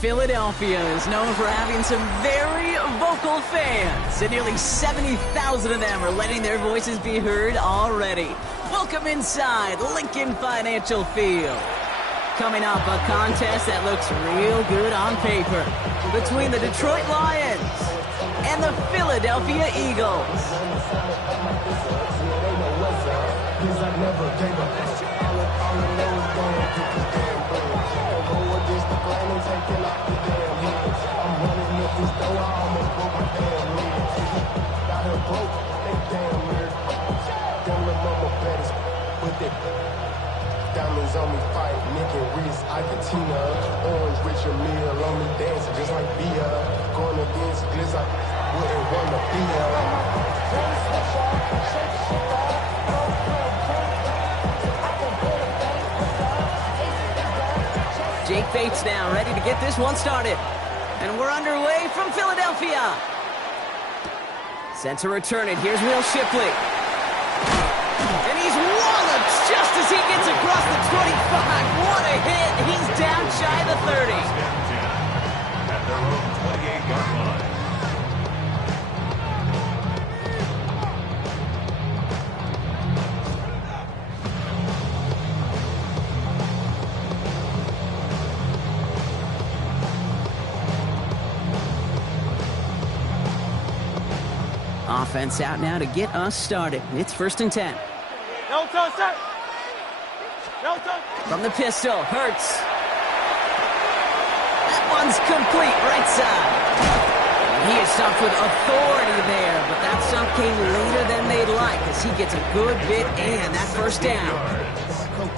Philadelphia is known for having some very vocal fans, and nearly 70,000 of them are letting their voices be heard already. Welcome inside Lincoln Financial Field. Coming up, a contest that looks real good on paper between the Detroit Lions and the Philadelphia Eagles. Diamonds on me fight, Nick and Reese, Argentina. Orange Richard Mille on me dancing just like Bia. Going against Gliss, I wouldn't want to be Jake Bates now ready to get this one started. And we're underway from Philadelphia. Set to return it. Here's Will Shipley. And he's walloped just as he gets across the 25. What a hit. He's down shy of the 30. At their own 28-yard line. Offense out now to get us started. It's 1st and 10. No touch, set. No touch. From the pistol, Hurts. That one's complete, right side. He is stumped with authority there, but that stump came later than they'd like as he gets a good bit and that first down.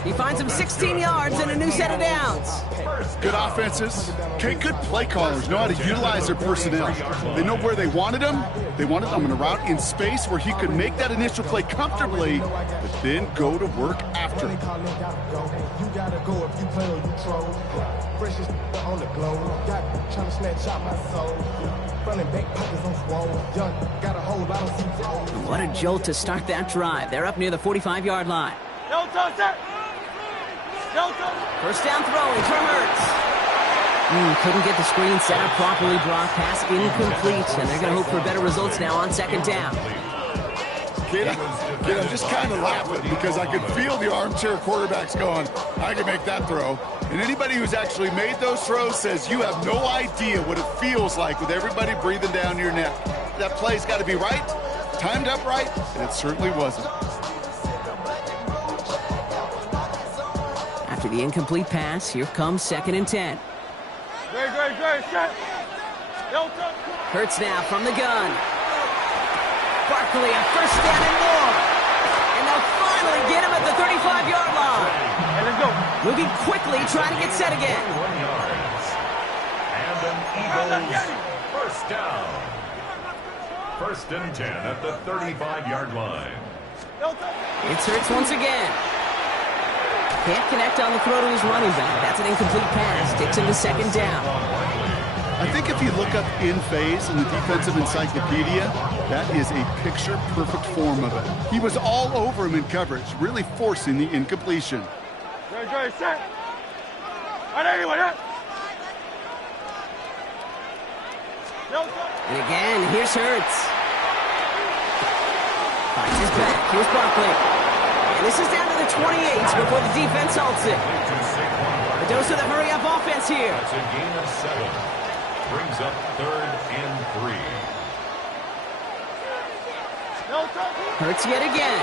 He finds him 16 yards and a new set of downs. Good offenses. Okay, good play callers know how to utilize their personnel. They know where they wanted him. They wanted him in a route in space where he could make that initial play comfortably, but then go to work after. You gotta go if you play or you troll. Freshest on the globe. Got trying to snatch out my soul. Running back pockets on swole. Young, got a whole lot of seats. What a jolt to start that drive. They're up near the 45-yard line. No touch, set. No touch. First down throwing from Hurts. Couldn't get the screen set up properly. Brock pass incomplete, and they're going to hope for better results now on 2nd down. Kid, I'm just kind of laughing because I could feel the armchair quarterbacks going, I can make that throw. And anybody who's actually made those throws says you have no idea what it feels like with everybody breathing down your neck. That play's got to be right, timed up right, and it certainly wasn't. After the incomplete pass, here comes 2nd and 10. Great, set. No touch. Hurts now from the gun. Barkley on 1st down and more. And they'll finally get him at the 35-yard line. And let's go. Moving quickly, trying to get set again. 21 yards. And an Eagles first down. 1st and 10 at the 35-yard line. No touch. It's Hurts once again. Can't connect on the throw to his running back. That's an incomplete pass. Takes him to 2nd down. I think if you look up in phase in the defensive encyclopedia, that is a picture-perfect form of it. He was all over him in coverage, really forcing the incompletion. Great, set. Right anyway, no touch. And again, here's Hurts. Finds his back. Here's Barkley. And this is down to the 28 before the defense halts it. A dose of the hurry-up offense here. That's a gain of 7. Brings up 3rd and 3. No touch. Hurts yet again.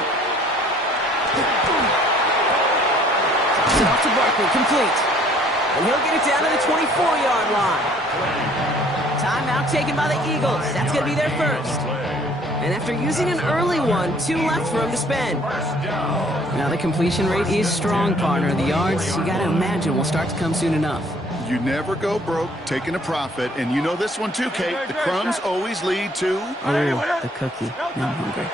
Toss it off to Barkley, complete. And he'll get it down to the 24-yard line. Timeout taken by the Eagles. That's going to be their first. And after using an early one, 2 left for him to spend. Now the completion rate is strong, partner. The yards, you got to imagine, will start to come soon enough. You never go broke taking a profit, and you know this one too, Kate. The crumbs always lead to... Oh, the cookie. Now I'm hungry.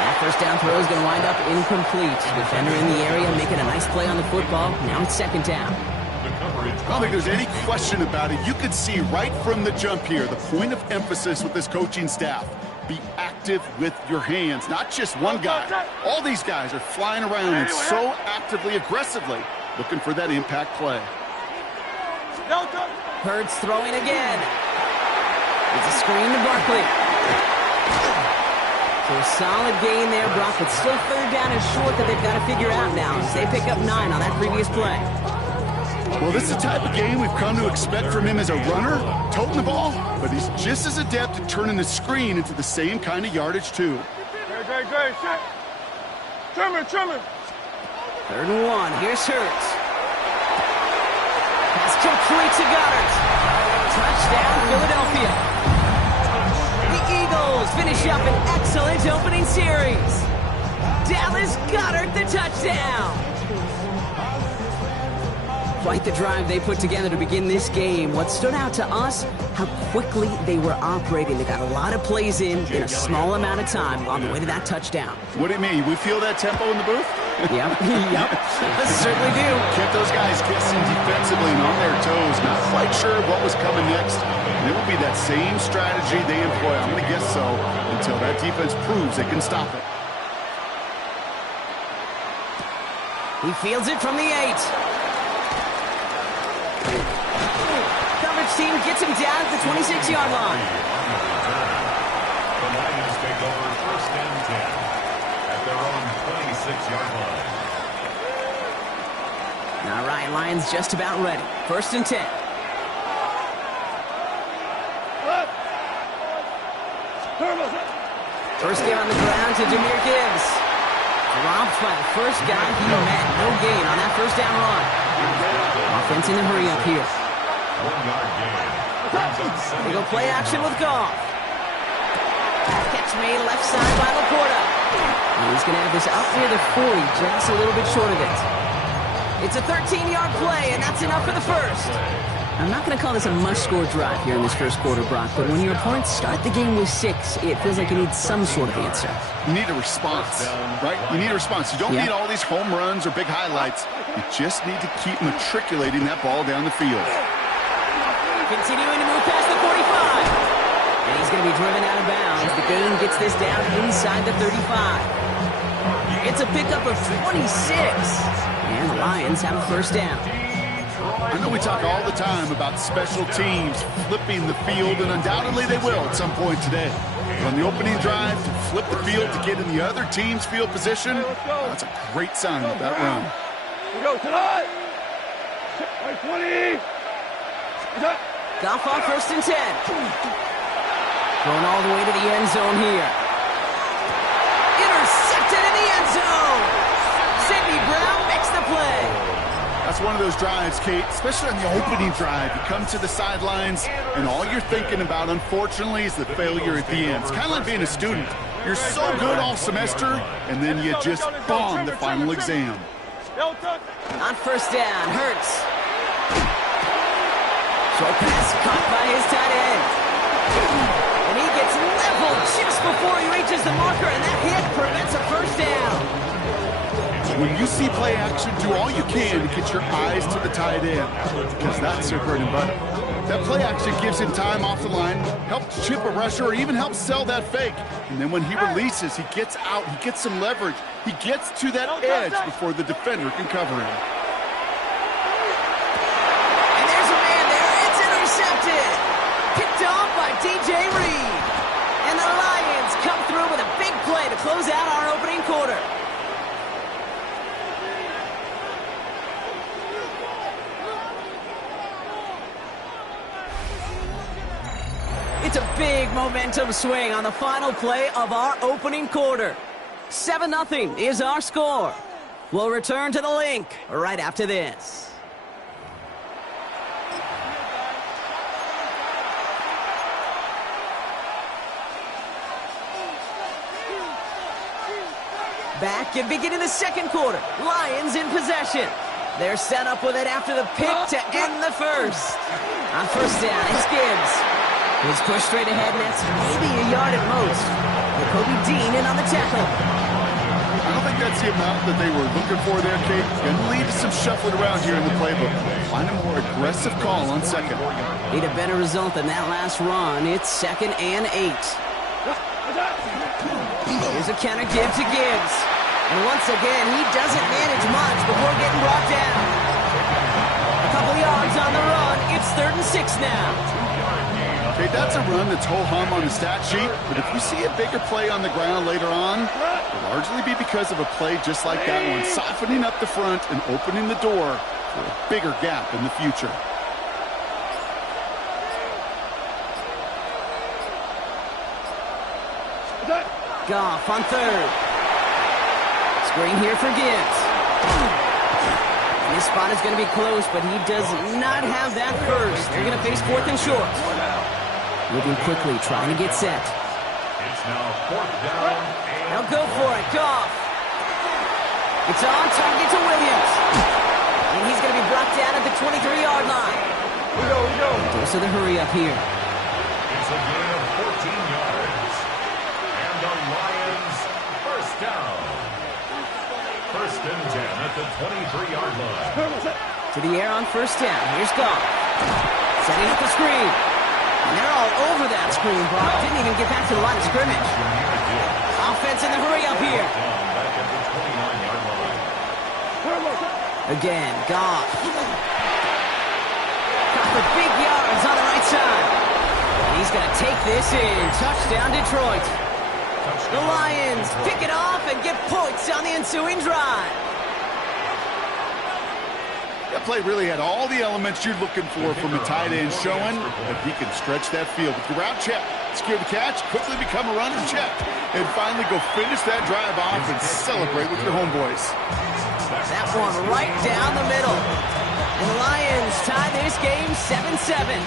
That first down throw is going to wind up incomplete. Defender in the area making a nice play on the football. Now it's 2nd down. I don't think there's any question about it. You could see right from the jump here, the point of emphasis with this coaching staff. Be active with your hands, not just one guy. All these guys are flying around and so actively, aggressively looking for that impact play. Hurts throwing again. It's a screen to Barkley. So a solid gain there, Brock, but still third down and short that they've got to figure out now. They pick up 9 on that previous play. Well, this is the type of game we've come to expect from him as a runner, toting the ball, but he's just as adept at turning the screen into the same kind of yardage, too. Great. Trimmer. 3rd and 1. Here's Hurts. Pass complete to Goddard. Touchdown, Philadelphia. The Eagles finish up an excellent opening series. Dallas Goedert the touchdown. Quite the drive they put together to begin this game. What stood out to us, how quickly they were operating. They got a lot of plays in a small amount of time on the way to that touchdown. What do you mean? We feel that tempo in the booth? Yep. Certainly do. Kept those guys guessing defensively and on their toes, not quite sure what was coming next. And it will be that same strategy they employ, I'm going to guess so, until that defense proves they can stop it. He fields it from the 8. Coverage team gets him down at the 26-yard line. The Lions take over 1st and 10 at their own 26-yard line. All right, Lions just about ready. 1st and 10. First game on the ground to Jahmyr Gibbs. Dropped by the first guy he met. No gain on that 1st down run. Offense in a hurry up here. 1-yard gain. They go play action with Goff. Catch made left side by Laporta. And he's going to have this up near the 40, just a little bit short of it. It's a 13-yard play, and that's enough for the first. I'm not going to call this a must-score drive here in this first quarter, Brock, but when your opponents start the game with 6, it feels like you need some sort of answer. You need a response, right? You need a response. You don't need all these home runs or big highlights. You just need to keep matriculating that ball down the field. Continuing to move past the 45. And he's going to be driven out of bounds. The gain gets this down inside the 35. It's a pickup of 26. And the Lions have a 1st down. I know we talk all the time about special teams flipping the field, and undoubtedly they will at some point today. But on the opening drive, to flip the field to get in the other team's field position, that's a great sign of that run. We go tonight. 20. Goff on 1st and 10. Going all the way to the end zone here. Intercepted in the end zone. Sidney Brown makes the play. That's one of those drives, Kate, especially on the opening drive. You come to the sidelines, and all you're thinking about, unfortunately, is the failure at the end. It's kind of like being a student. You're so good all semester, and then you just bomb the final exam. On 1st down, Hurts. Short pass caught by his tight end. And he gets leveled just before he reaches the marker, and that hit prevents a 1st down. When you see play action, do all you can to get your eyes to the tight end, because that's their bread and butter. That play action gives him time off the line, helps chip a rusher, or even helps sell that fake. And then when he releases, he gets out, he gets some leverage. He gets to that edge before the defender can cover him. And there's a man there. It's intercepted. Picked off by DJ Reed. And the Lions come through with a big play to close out our opening quarter. It's a big momentum swing on the final play of our opening quarter. 7-0 is our score. We'll return to the link right after this. Back and beginning the second quarter. Lions in possession. They're set up with it after the pick to end the first. On 1st down, it's Gibbs. He's pushed straight ahead, and that's maybe a yard at most. Kobe Dean in on the tackle. I don't think that's the amount that they were looking for there, Kate. Going to lead to some shuffling around here in the playbook. Find a more aggressive call on 2nd. Need a better result than that last run. It's 2nd and 8. Here's a counter give to Gibbs. And once again, he doesn't manage much before getting brought down. A couple yards on the run. It's 3rd and 6 now. Okay, that's a run that's ho-hum on the stat sheet, but if we see a bigger play on the ground later on, it'll largely be because of a play just like that one, softening up the front and opening the door for a bigger gap in the future. Goff on 3rd. Screen here for Gibbs. And this spot is going to be close, but he does not have that first. They're going to face 4th and short. Moving quickly, trying to get set. It's now 4th down. Now go for it, Goff. It's on target to Williams. And he's going to be brought down at the 23-yard line. We go. Goes to the hurry up here. It's a gain of 14 yards. And the Lions first down. 1st and 10 at the 23-yard line. To the air on 1st down. Here's Goff. Setting up the screen. And they're all over that screen, Brock. Didn't even get back to the line of scrimmage. Offense in the hurry up here. Back at the 29-yard line. Again, Goff. Got the big yards on the right side. And he's going to take this in. Touchdown, Detroit. The Lions pick it off and get points on the ensuing drive. That play really had all the elements you're looking for from a tight end, showing that he can stretch that field with the route check, secure the catch, quickly become a runner check, and finally go finish that drive off and celebrate with your homeboys. That one right down the middle. And the Lions tie this game 7-7.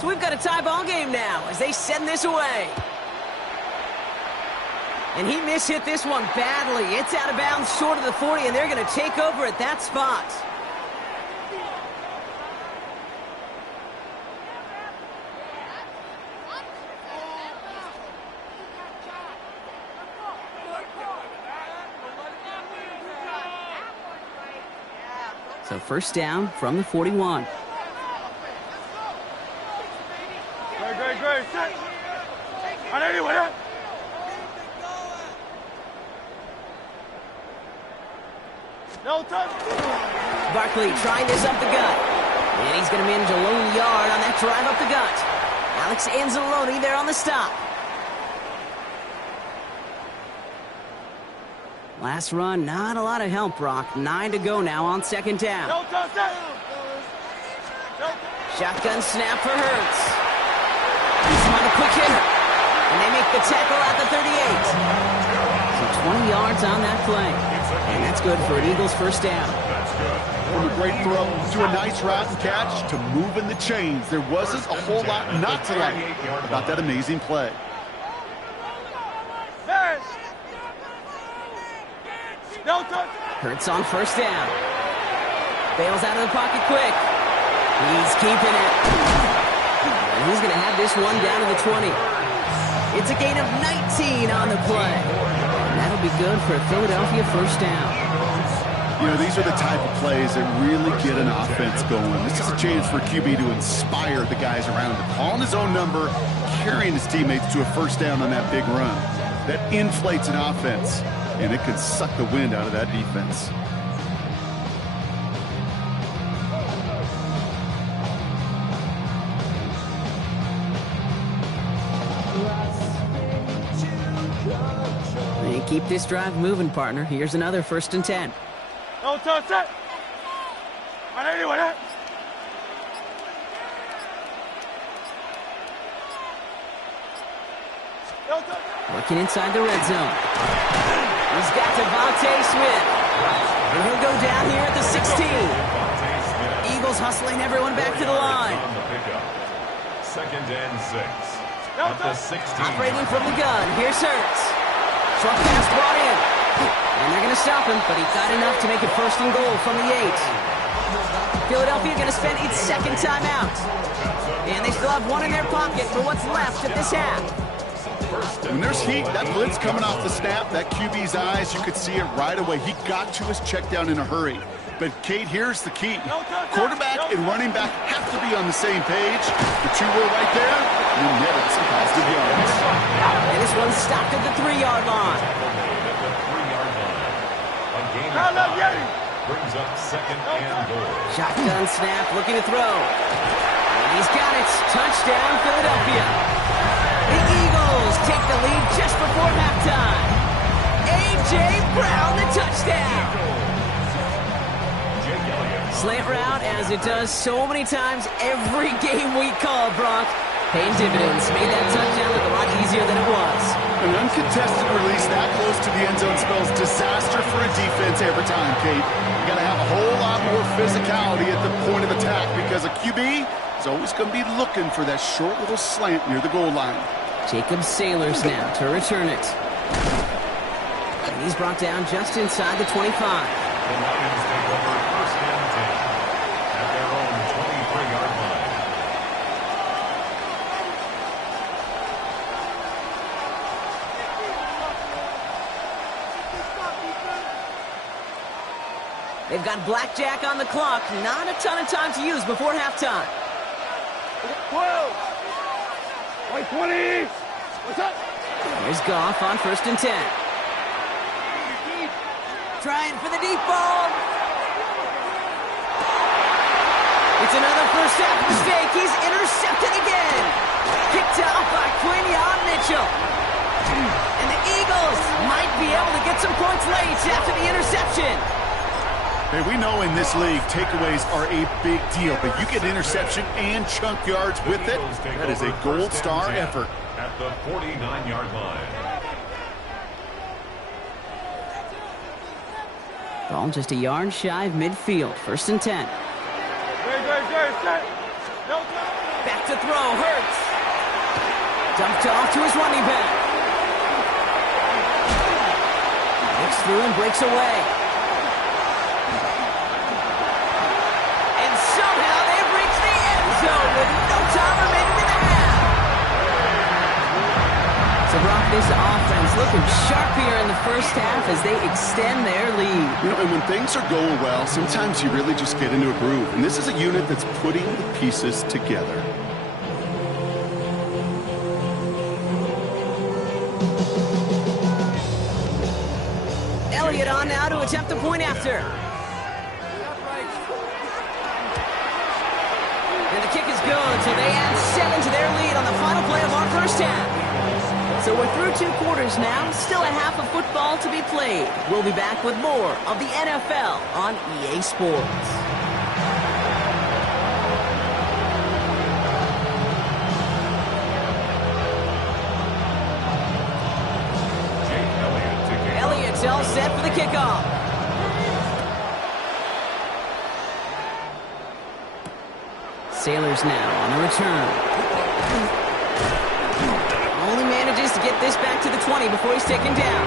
So we've got a tie ball game now as they send this away. And he mishit this one badly. It's out of bounds short of the 40, and they're going to take over at that spot. So 1st down from the 41. Great. Set. On anyway. No touch. Barkley trying this up the gut. And he's going to manage a lone yard on that drive up the gut. Alex Anzalone there on the stop. Last run, not a lot of help, Brock. 9 to go now on 2nd down. No touch. Shotgun snap for Hurts. He's on a quick hitter. And they make the tackle at the 38. So 20 yards on that play. And that's good for an Eagles 1st down. From a great throw to a nice route and catch to moving the chains. There wasn't a whole lot not to like about that amazing play. No touch. Hurts on 1st down. Bails out of the pocket quick. He's keeping it. And he's going to have this one down to the 20. It's a gain of 19 on the play. And that'll be good for a Philadelphia 1st down. You know, these are the type of plays that really get an offense going. This is a chance for QB to inspire the guys around him. Calling his own number, carrying his teammates to a 1st down on that big run. That inflates an offense, and it can suck the wind out of that defense. They keep this drive moving, partner. Here's another 1st and 10. No touch. Set. On anyway. No touch. Working inside the red zone. He's got Devontae Smith. And he'll go down here at the 16. Eagles hustling everyone back to the line. 2nd and 6. At the 16. Operating from the gun. Here's Hurts. Short pass brought in. And they're going to stop him, but he got enough to make it 1st and goal from the 8. Philadelphia going to spend its 2nd timeout. And they still have one in their pocket for what's left of this half. When there's heat, that blitz coming off the snap, that QB's eyes, you could see it right away. He got to his check down in a hurry. But, Kate, here's the key. Quarterback and running back have to be on the same page. The two were right there, and then netted some positive yards. And this one's stopped at the 3-yard line. Brings up 2nd and goal. Shotgun snap, looking to throw. And he's got it. Touchdown, Philadelphia. The Eagles take the lead just before halftime. A.J. Brown, the touchdown. Slant route, as it does so many times every game we call, Brock. Paying dividends. Made that touchdown look a lot easier than it was. An uncontested release that close to the end zone spells disaster for a defense every time, Kate. You got to have a whole lot more physicality at the point of attack because a QB is always going to be looking for that short little slant near the goal line. Jacob Sailors now to return it. And he's brought down just inside the 25. The Lions take over 1st and 10 at their own 23-yard line. They've got blackjack on the clock. Not a ton of time to use before halftime. 12. 20. What's up? Here's Goff on 1st and 10. Trying for the deep ball. It's another first half mistake. He's intercepted again. Picked off by Quinyon Mitchell. And the Eagles might be able to get some points late after the interception. Hey, we know in this league, takeaways are a big deal, but you get interception and chunk yards with it. That is a gold star effort. At the 49-yard line. Ball just a yard shy of midfield. 1st and 10. Back to throw. Hurts. Dumped off to his running back. Looks through and breaks away. With no time remaining in the half. So, Brock, this offense looking sharp here in the first half as they extend their lead. You know, and when things are going well, sometimes you really just get into a groove. And this is a unit that's putting the pieces together. Elliott on now to attempt the point after. And the kick is good, so they add 7 to their lead on the final play of our first half. So we're through 2 quarters now, still a half of football to be played. We'll be back with more of the NFL on EA Sports. Elliott's all set for the kickoff. Sailors now on the return. Only manages to get this back to the 20 before he's taken down.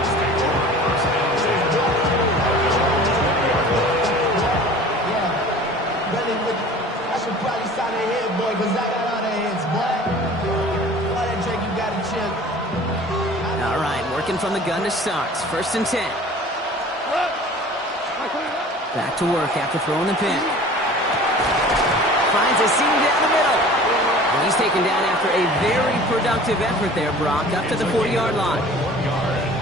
I should probably sign a head, boy, because I got all the heads, boy. All that Drake, you got to chill. All right, working from the gun to start. 1st and 10. Back to work after throwing the pin. Finds a seam down the middle. And he's taken down after a very productive effort there, Brock, up to the 40-yard line.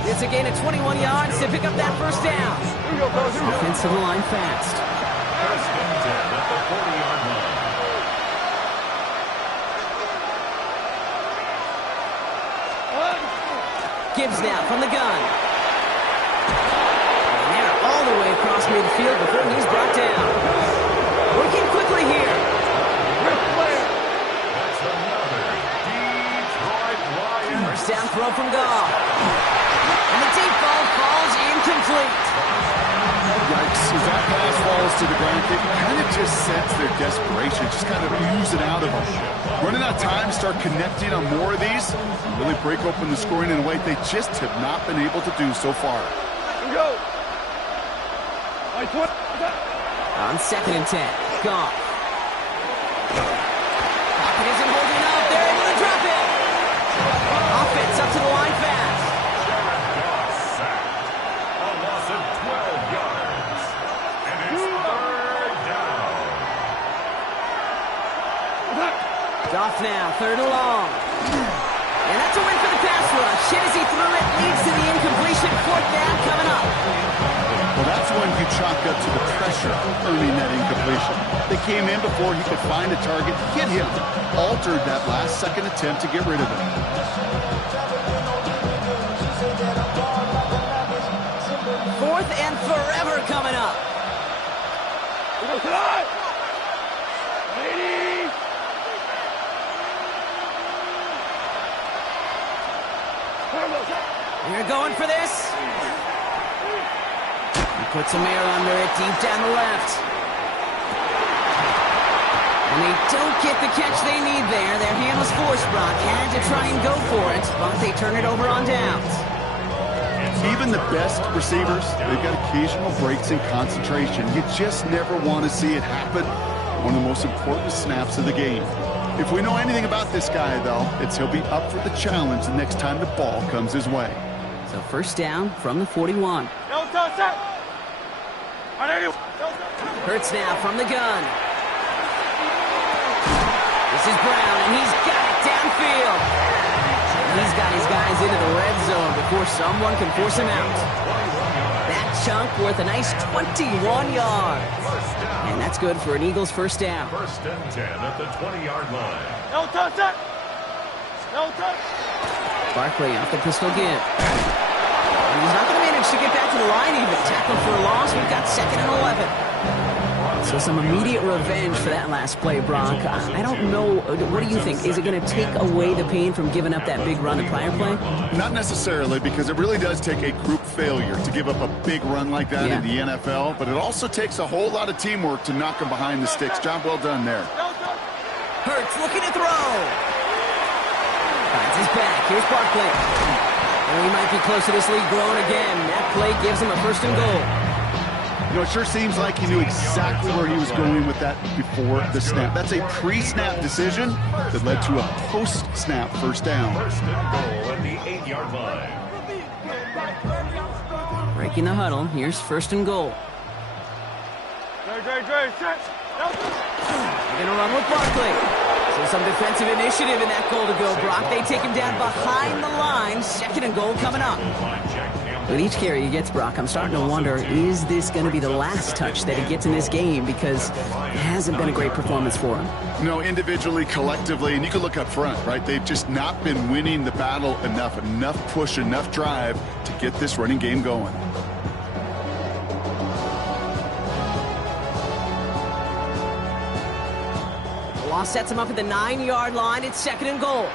It's a gain of 21 yards to pick up that first down. Offensive line fast. 1st and 10 at the 40-yard line. Gibbs now from the gun. And they're all the way across midfield before he's brought down. Working quickly here. That's another Detroit Lions. First down throw from Goff. And the deep ball falls incomplete. Yikes, as that pass falls to to the ground kick, kind of just sense their desperation, just kind of oozing out of them. Running out of time, start connecting on more of these, and really break open the scoring in a way they just have not been able to do so far. Go. On 2nd and 10, Goff. Pocket isn't holding up. They're able to drop it. Offense up to the line fast. Goff sacked. A loss of 12 yards. And it's 3rd down. Goff now, 3rd and long. And that's a win for the pass rush. Hit as he threw it, leads to the incompletion. 4th down coming up. Well, that's when you chalk up to the pressure earning that incompletion. They came in before he could find a target, hit him, altered that last second attempt to get rid of it. 4th and forever coming up. We're going for this. He puts a mirror under it, deep down the left. And they don't get the catch they need there. Their hand was forced, Brock. Had to try and go for it, but they turn it over on downs. Even the best receivers, they've got occasional breaks in concentration. You just never want to see it happen. One of the most important snaps of the game. If we know anything about this guy, though, it's he'll be up for the challenge the next time the ball comes his way. So 1st down from the 41. Hurts now from the gun. This is Brown, and he's got it downfield. He's got his guys into the red zone before someone can force him out. That chunk worth a nice 21 yards. And that's good for an Eagles 1st down. 1st and 10 at the 20-yard line. No touch. No touch. Barkley off the pistol give. And he's not going to manage to get back to the line even. Tackle for a loss. We've got 2nd and 11. So some immediate revenge for that last play, Brock. I don't know. What do you think? Is it going to take away the pain from giving up that big run the prior play? Not necessarily, because it really does take a group failure to give up a big run like that in the NFL, but it also takes a whole lot of teamwork to knock them behind the sticks. Job well done there. Hurts looking to throw. Finds his back. Here's Barkley. And he might be close to this league growing again. That play gives him a 1st and goal. You know, it sure seems like he knew exactly where he was going with that before the snap. That's a pre-snap decision that led to a post-snap 1st down. 1st and goal at the 8-yard line. Breaking the huddle. Here's 1st and goal. They're going to run with Barkley. So some defensive initiative in that goal to go, Brock. They take him down behind the line. 2nd and goal coming up. With each carry he gets, Brock, I'm starting to wonder, is this going to be the last touch that he gets in this game? Because it hasn't been a great performance for him. No, individually, collectively, and you can look up front, right? They've just not been winning the battle enough push, enough drive to get this running game going. The loss sets him up at the 9-yard line. It's 2nd and goal.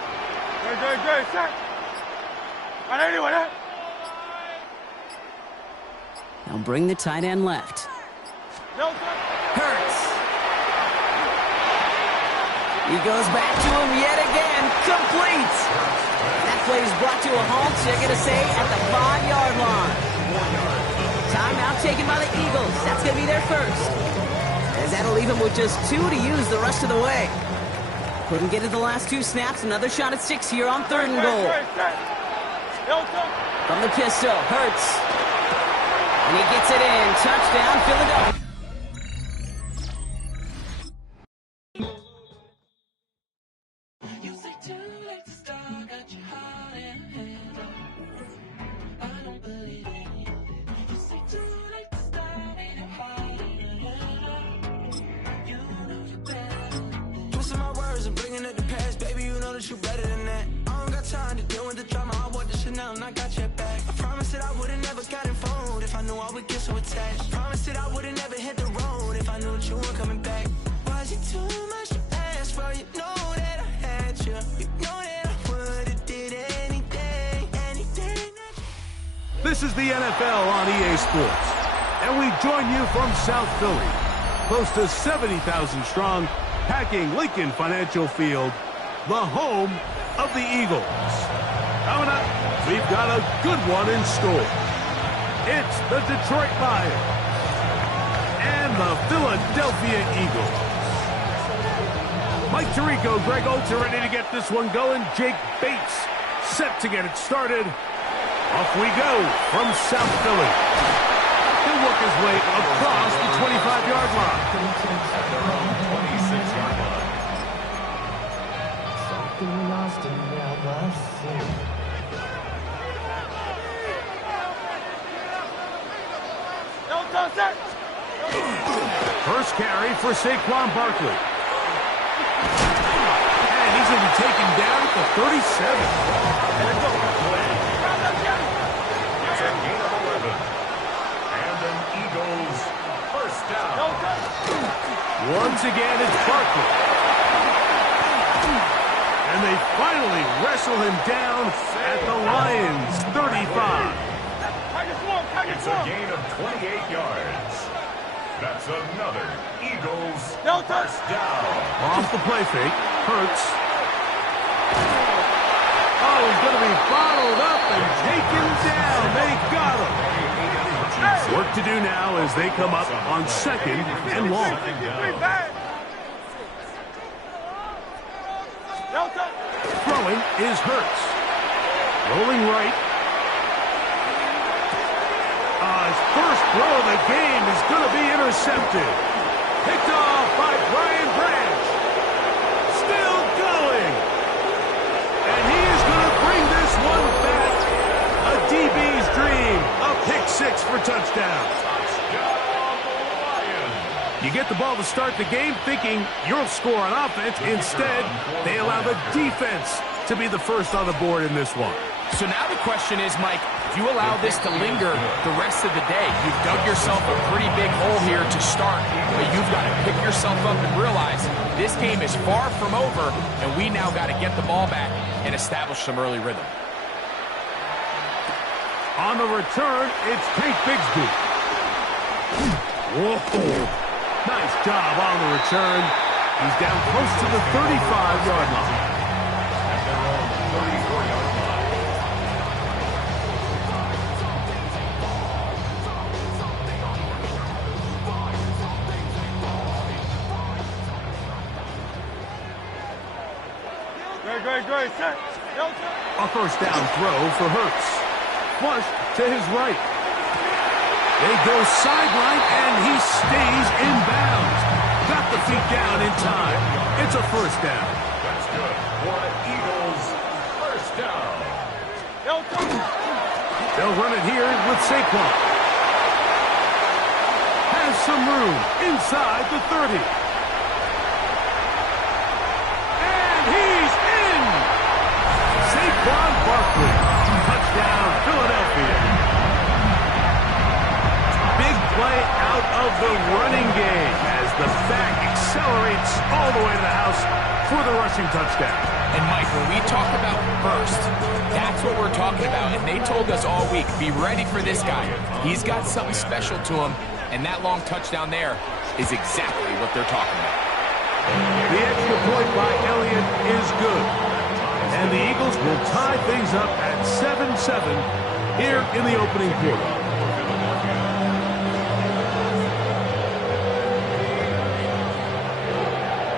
They'll bring the tight end left. Hurts. He goes back to him yet again. Complete. That play is brought to a halt, so they're going to say at the 5-yard line. Timeout taken by the Eagles. That's going to be their 1st. As that'll leave him with just 2 to use the rest of the way. Couldn't get it the last 2 snaps. Another shot at 6 here on 3rd and goal. From the pistol, Hurts. And he gets it in. Touchdown, Philadelphia. Twisting my words and bringing it to pass. Baby, you know that you better than that. I don't got time to deal with the drama. I bought the Chanel and I got your back. I promised that I would've never gotten phone if I knew I would get so attached. I promised that I would've never hit the road if I knew that you weren't coming back. Was it too much to ask for? You know that I had you. You know that I would've did anything. This is the NFL on EA Sports. And we join you from South Philly. close to 70,000 strong, packing Lincoln Financial Field, the home of the Eagles. Coming up, we've got a good one in store. It's the Detroit Lions and the Philadelphia Eagles. Mike Tirico, Greg Olsen ready to get this one going. Jake Bates set to get it started. Off we go from South Philly. He'll work his way across the 25-yard line. At their own 26-yard line. First carry for Saquon Barkley. And he's going to be taken down at the 37. It's a gain of 11. And an Eagles first down. Once again, it's Barkley. And they finally wrestle him down at the Lions' 35. It's a gain of 28 yards. That's another Eagles first down. Off the play fake, Hurts. Oh, he's going to be bottled up and taken down. They got him. Work to do now as they come up on 2nd and long. Throwing is Hurts. Rolling right. His first throw of the game is going to be intercepted. Picked off by Brian Branch. Still going. And he is going to bring this one back. A DB's dream. A pick six for touchdown. You get the ball to start the game thinking you'll score on offense. Instead, they allow the defense to be the first on the board in this one. So now the question is, Mike, if you allow this to linger the rest of the day, you've dug yourself a pretty big hole here to start, but you've got to pick yourself up and realize this game is far from over, and we now got to get the ball back and establish some early rhythm. On the return, it's Tank Bigsby. Whoa. Nice job on the return. He's down close to the 35-yard line. At their own 34-yard line. Great. A first down throw for Hurts. Flushed to his right. They go sideline, and he stays in bounds. Got the feet down in time. It's a first down. That's good for an Eagles first down. They'll run it here with Saquon. Has some room inside the 30. And he's in! Saquon Barkley. Touchdown, Philadelphia. Big play out of the running game as the back accelerates all the way to the house for the rushing touchdown. And, Mike, when we talk about burst, that's what we're talking about. And they told us all week, be ready for this guy. He's got something special to him, and that long touchdown there is exactly what they're talking about. The extra point by Elliott is good. And the Eagles will tie things up at 7-7 here in the opening quarter.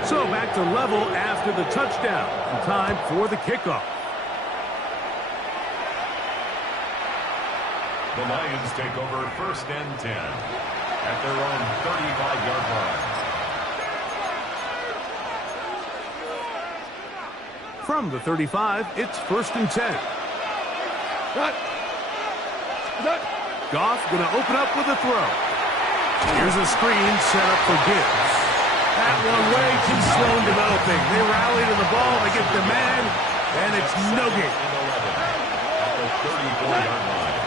So back to level after the touchdown. And time for the kickoff. The Lions take over 1st and 10 at their own 35-yard line. From the 35, it's 1st and 10. Goff going to open up with a throw. Here's a screen set up for Gibbs. That one way too slow in developing. They rally to the ball, they get the man, and it's no gain. At the 34-yard line.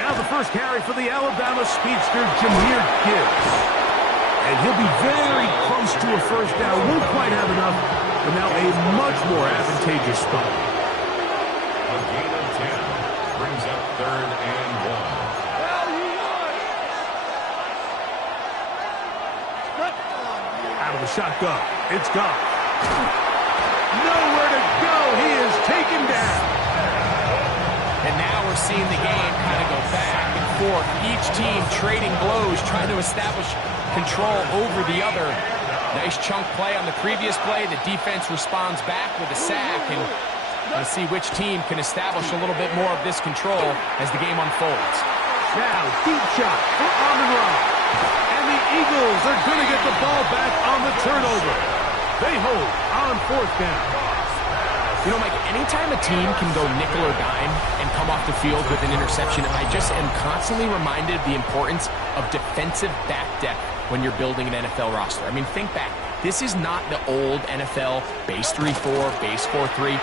Now the first carry for the Alabama speedster, Jahmyr Gibbs. And he'll be very close to a first down. Won't quite have enough, but now a much more advantageous spot. A gain of 10 brings up 3rd and 1. the shotgun. It's gone. Nowhere to go. He is taken down. And now we're seeing the game kind of go back and forth. Each team trading blows, trying to establish control over the other. Nice chunk play on the previous play. The defense responds back with a sack, and we'll see which team can establish a little bit more of this control as the game unfolds. Now, deep shot for Amon-Ra. And the Eagles are going to get the ball back on the turnover. They hold on 4th down. You know, Mike, anytime a team can go nickel or dime and come off the field with an interception, I just am constantly reminded of the importance of defensive back depth when you're building an NFL roster. I mean, think back. This is not the old NFL base 3-4, base 4-3.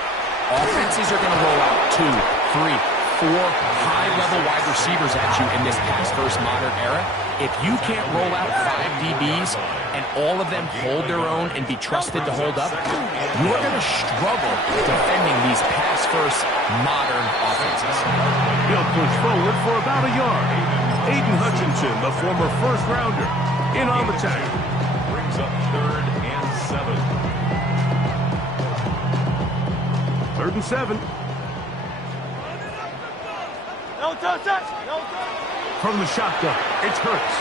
Offenses are going to roll out 2, 3, 4 high-level wide receivers at you in this pass-first modern era. If you can't roll out 5 DBs and all of them hold their own and be trusted to hold up, you are going to struggle defending these pass-first modern offenses. He'll push forward for about a yard. Aiden Hutchinson, the former first-rounder, in on the tackle. Brings up 3rd and 7. 3rd and 7. From the shotgun, it's Hurts.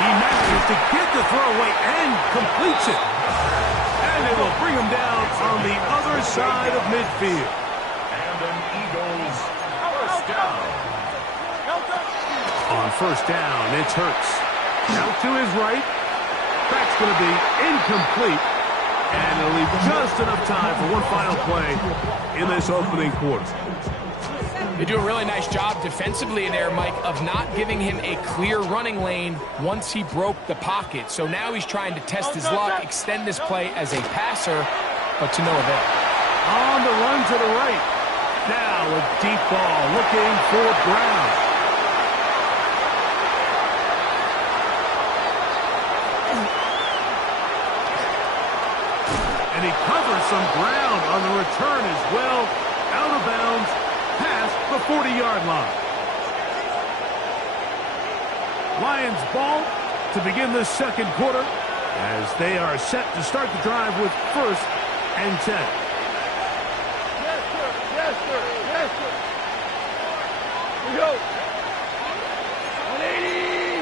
He manages to get the throwaway and completes it. And it will bring him down on the other side of midfield. And an Eagles first down. On 1st down, it's Hurts. Out to his right. That's going to be incomplete. And it'll leave just enough time for one final play in this opening quarter. They do a really nice job defensively there, Mike, of not giving him a clear running lane once he broke the pocket. So now he's trying to test his luck, extend this play as a passer, but to no avail. On the run to the right. Now a deep ball looking for Brown. And he covers some ground on the return as well. Out of bounds. Past the 40-yard line. Lions ball to begin the 2nd quarter as they are set to start the drive with 1st and 10. Yes, sir. Yes, sir. Yes, sir. Here we go. 180.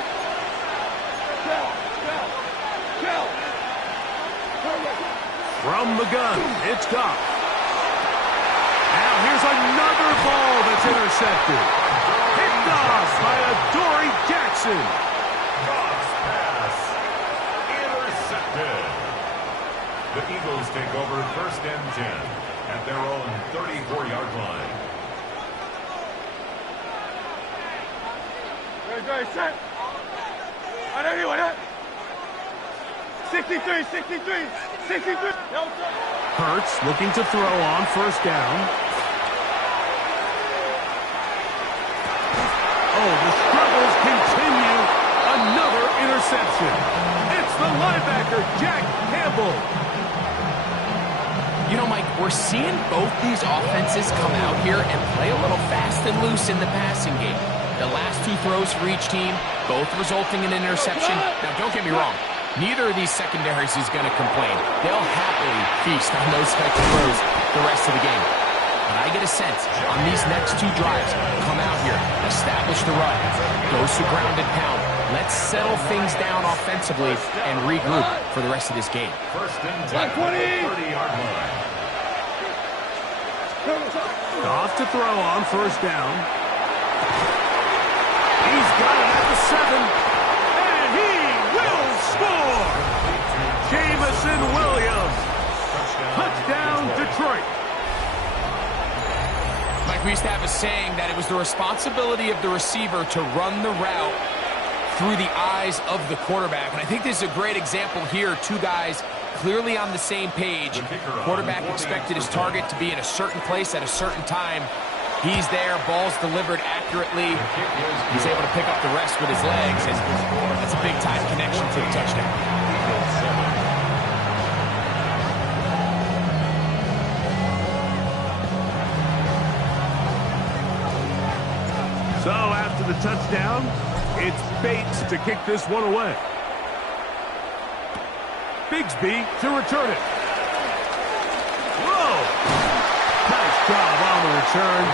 From the gun, it's Goff. Here's another ball that's intercepted. Picked off by Adoree Jackson. Goff's pass intercepted. The Eagles take over 1st and 10 at their own 34-yard line. Very set. 180. 63. 63. Hurts looking to throw on 1st down. Oh, the struggles continue. Another interception. It's the linebacker, Jack Campbell. You know, Mike, we're seeing both these offenses come out here and play a little fast and loose in the passing game. The last 2 throws for each team, both resulting in an interception. Now, don't get me wrong. Neither of these secondaries is going to complain. They'll happily feast on those types of throws the rest of the game. But I get a sense on these next 2 drives, come out here, establish the run, goes to ground and pound. Let's settle things down offensively and regroup for the rest of this game. 1st and 10, 30-yard line. Off to throw on 1st down. He's got it at the 7. And he will score! Jameson Williams. Touchdown, Detroit. Mike, we used to have a saying that it was the responsibility of the receiver to run the route through the eyes of the quarterback. And I think this is a great example here. 2 guys clearly on the same page. Quarterback expected his target to be in a certain place at a certain time. He's there, ball's delivered accurately. He's able to pick up the rest with his legs, and that's a big-time connection to the touchdown. So after the touchdown, it's Bates to kick this one away. Bigsby to return it. Whoa! Nice job on the return.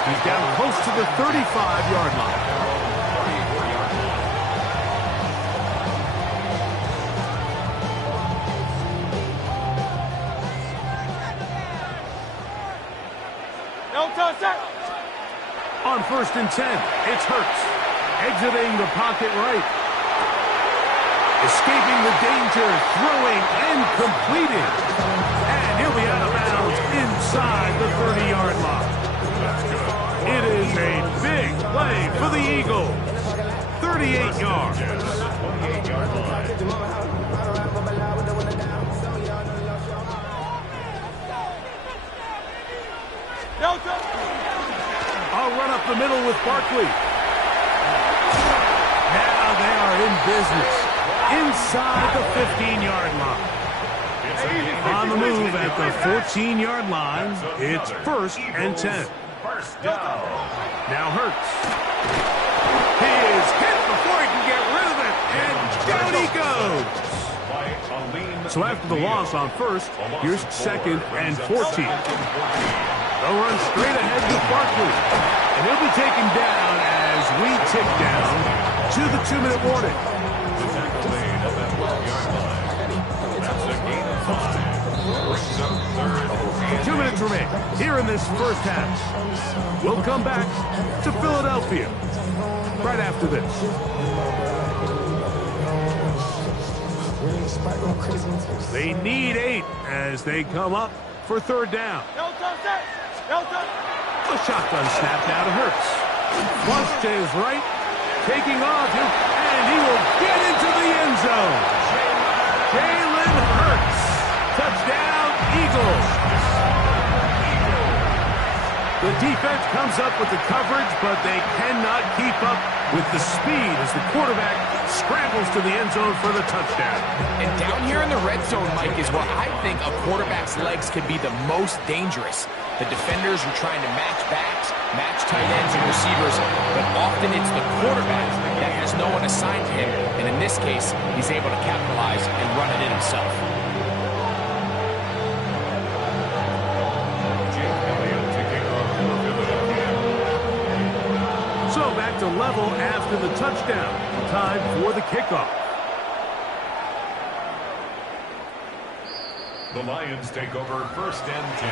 He's down close to the 35-yard line. On 1st and 10, it's Hurts. Exiting the pocket right. Escaping the danger, throwing and completing. And he'll be out of bounds inside the 30-yard line. It is a big play for the Eagles. 38 yards. I'll run up the middle with Barkley. Now they are in business. Inside the 15-yard line. On the move at the 14-yard line, it's 1st and 10. Now Hurts. He is hit before he can get rid of it, and down he goes. So after the loss on 1st, here's 2nd and 14. They'll run straight ahead to Barkley, and he'll be taken down as we tick down to the 2-minute warning. 2 minutes remain here in this first half. We'll come back to Philadelphia right after this. They need 8 as they come up for 3rd down. A shotgun snap now to Hurts. Flush to his right, taking off, and he will get into the end zone. Jalen Hurts. Touchdown, Eagles. The defense comes up with the coverage, but they cannot keep up with the speed as the quarterback scrambles to the end zone for the touchdown. And down here in the red zone, Mike, is where I think a quarterback's legs can be the most dangerous. The defenders are trying to match backs, match tight ends and receivers, but often it's the quarterback that has no one assigned to him, and in this case, he's able to capitalize and run it in himself. So back to level after the touchdown. Time for the kickoff. The Lions take over 1st and 10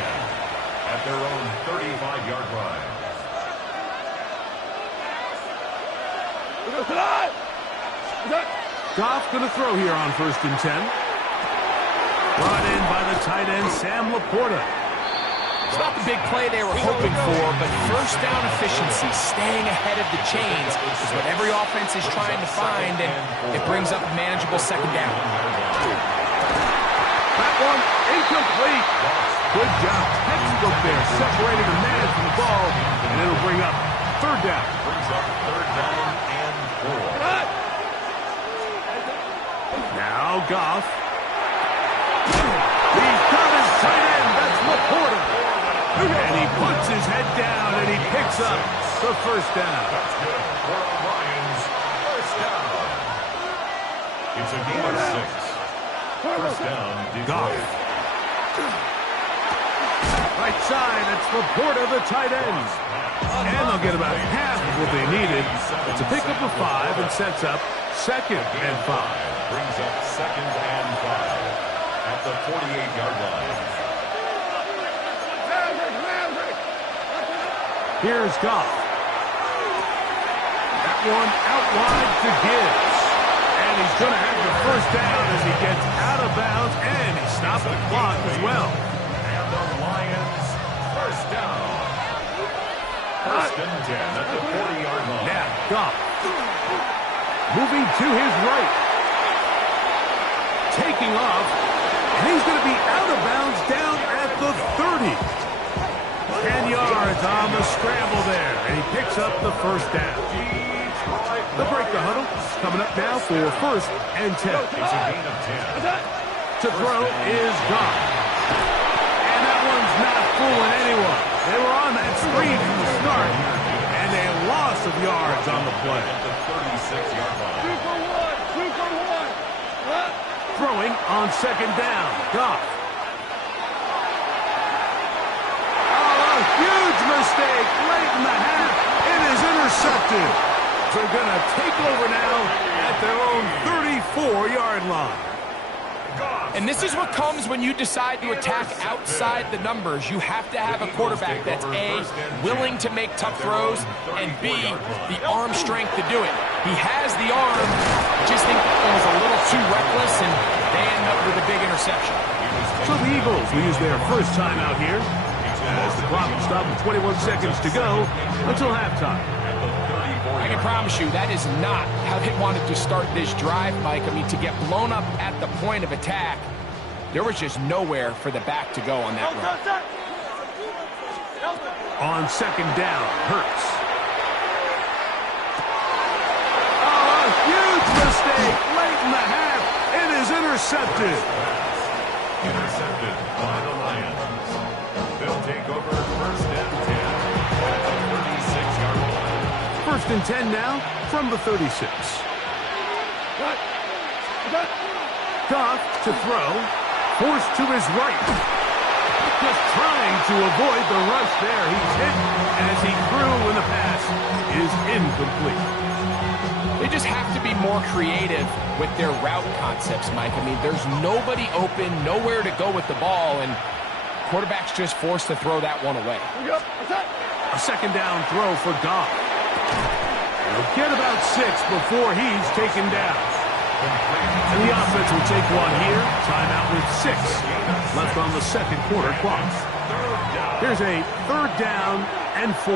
at their own 35-yard line. Goff going to throw here on 1st and 10. Brought in by the tight end, Sam Laporta. It's not the big play they were hoping for, but first down efficiency, staying ahead of the chains, is what every offense is trying to find, and it brings up a manageable 2nd down. That one incomplete. Good job. Textbook there, separating the man from the ball, and it'll bring up 3rd down. Brings up 3rd down and 4. Now Goff. He's got his tight end. That's Laporta. And he puts his head down, and he picks up the 1st down. That's good for the Lions. 1st down. It's a gain of 6. 1st down, Goff. Right side, it's Laporta, the tight end. And they'll get about half of what they needed to pick up a 5 and sets up 2nd and 5. Brings up 2nd and 5 at the 48-yard line. Here's Goff. That one out wide to Gibbs. And he's going to have the 1st down as he gets out of bounds, and he stopped the clock as well. And the Lions 1st down. 1st and 10 at the 40-yard line. Now Goff. Moving to his right. Taking off. And he's going to be out of bounds down at the 30. 10 yards on the scramble there, and he picks up the 1st down. They'll break the huddle. Coming up now for 1st and 10. It's a gain of 10. To throw is Goff. And that one's not fooling anyone. They were on that screen from the start, and a loss of yards on the play. At the 36-yard line. 2 for 1. 2 for 1. throwing on second down. Goff. Oh, a huge mistake late in the half. It is intercepted. They're going to take over now at their own 34-yard line. And this is what comes when you decide to attack outside the numbers. You have to have a quarterback that's A, willing to make tough throws, and B, the arm strength to do it. He has the arm, just think it was a little too reckless, and they end up with a big interception. So the Eagles will use their first time out here as the clock will stop with 21 seconds to go until halftime. I can promise you that is not how they wanted to start this drive, Mike. I mean, to get blown up at the point of attack, there was just nowhere for the back to go on that run. On second down, Hurts. Oh, a huge mistake late in the half. It is intercepted. Intercepted by the Lions. They'll take over first and 10 at the 36-yard line. First and 10 now from the 36. Goff to throw. Forced to his right. Just trying to avoid the rush there. He's hit as he threw when the pass is incomplete. They just have to be more creative with their route concepts, Mike. I mean, there's nobody open, nowhere to go with the ball, and quarterback's just forced to throw that one away. A second down throw for Goff. He'll get about 6 before he's taken down. And the offense will take one here. Timeout with 6 left on the second quarter clock. Here's a third down and 4.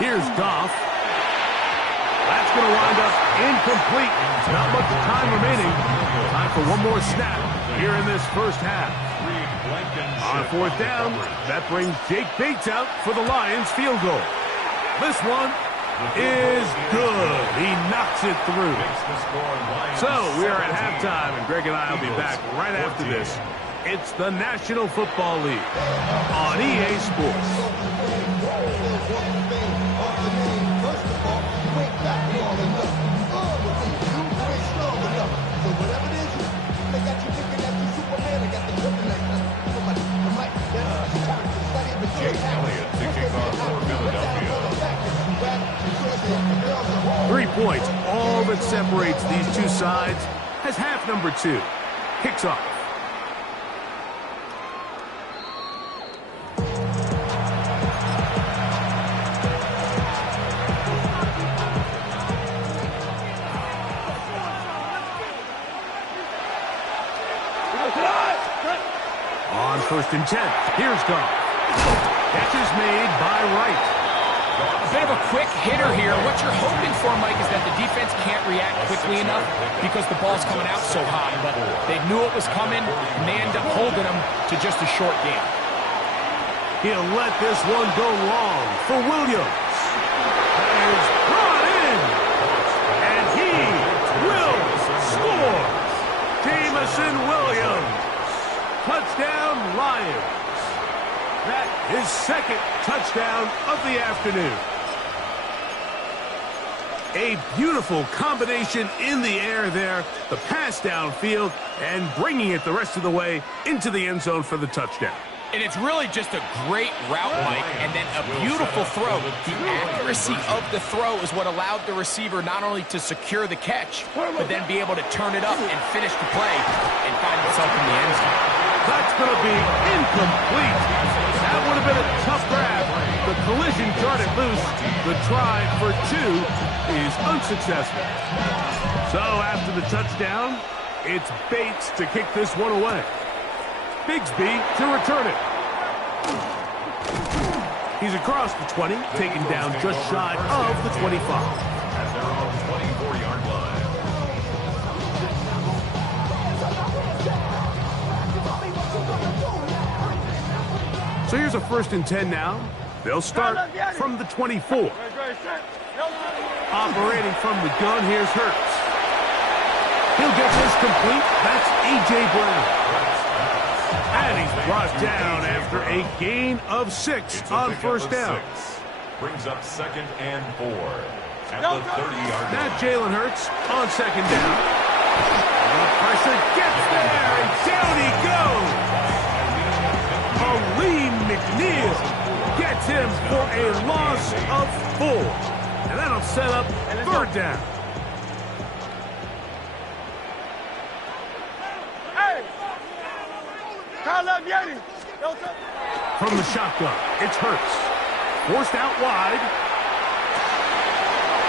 Here's Goff. That's going to wind up incomplete. Not much time remaining. Time for one more snap here in this first half. On fourth down, that brings Jake Bates out for the Lions field goal. This one is good. He knocks it through. So we are at halftime, and Greg and I will be back right after this. It's the National Football League on EA Sports. Jake Elliott to kick off for Philadelphia. 3 points, all that separates these two sides, as half number 2 kicks off. On first and 10, here's Goff. Catch is made by Wright. A bit of a quick hitter here. What you're hoping for, Mike, is that the defense can't react quickly enough because the ball's coming out so high. But they knew it was coming, and they end up holding them to just a short game. He'll let this one go long for Williams. That is brought in, and he will score. Jameson Williams. Touchdown, Lions. That is second touchdown of the afternoon. A beautiful combination in the air there. The pass downfield and bringing it the rest of the way into the end zone for the touchdown. And it's really just a great route, Mike, and then a beautiful throw. The accuracy of the throw is what allowed the receiver not only to secure the catch, but then be able to turn it up and finish the play and find himself in the end zone. That's going to be incomplete. That would have been a tough grab. The collision darted loose. The try for 2 is unsuccessful. So after the touchdown, it's Bates to kick this one away. Bigsby to return it. He's across the 20, taken down just shy of the 25. At their own 24-yard line. So here's a first and 10 now. They'll start from the 24. Operating from the gun, here's Hurts. He'll get this complete. That's A.J. Brown. And he's brought down after a gain of 6 on first down. Brings up second and 4. at the 30-yard line. Now Jalen Hurts on second down. The pressure gets there, and down he goes. Aleem McNeil gets him for a loss of 4. And that'll set up third down. Hey! Call up Yeti. From the shotgun, it's Hurts. Forced out wide.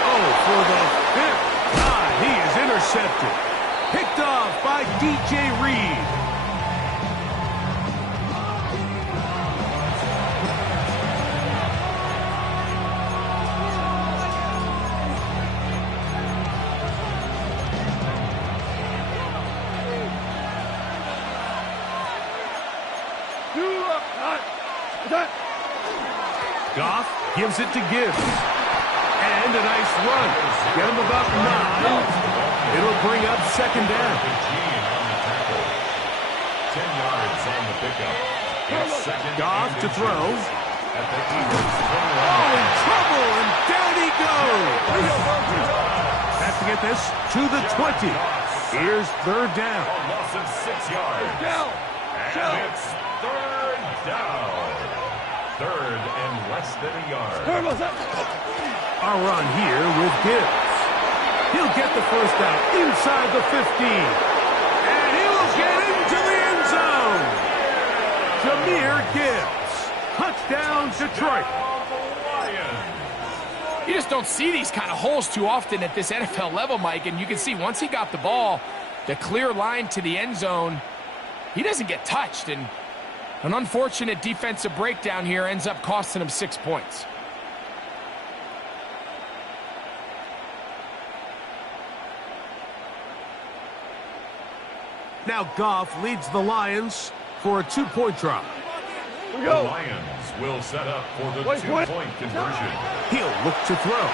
Oh, for the 5th time, he is intercepted. Picked off by DJ Reed. Goff gives it to Gibbs. And a nice run. Get him about 9. It'll bring up second down. 10 yards on the pickup. Goff to throw. At the Eagles. Oh, in trouble, and down he goes. Has to get this to the 20. Here's third down. A loss of 6 yards. And it's third down. Third and less than a yard. A run here with Gibbs. He'll get the first down inside the 15. And he'll get into the end zone. Jahmyr Gibbs. Touchdown, Detroit. You just don't see these kind of holes too often at this NFL level, Mike. And you can see once he got the ball, the clear line to the end zone, he doesn't get touched. And an unfortunate defensive breakdown here ends up costing him 6 points. Now Goff leads the Lions for a 2-point drop. The Lions will set up for the 2-point conversion. He'll look to throw.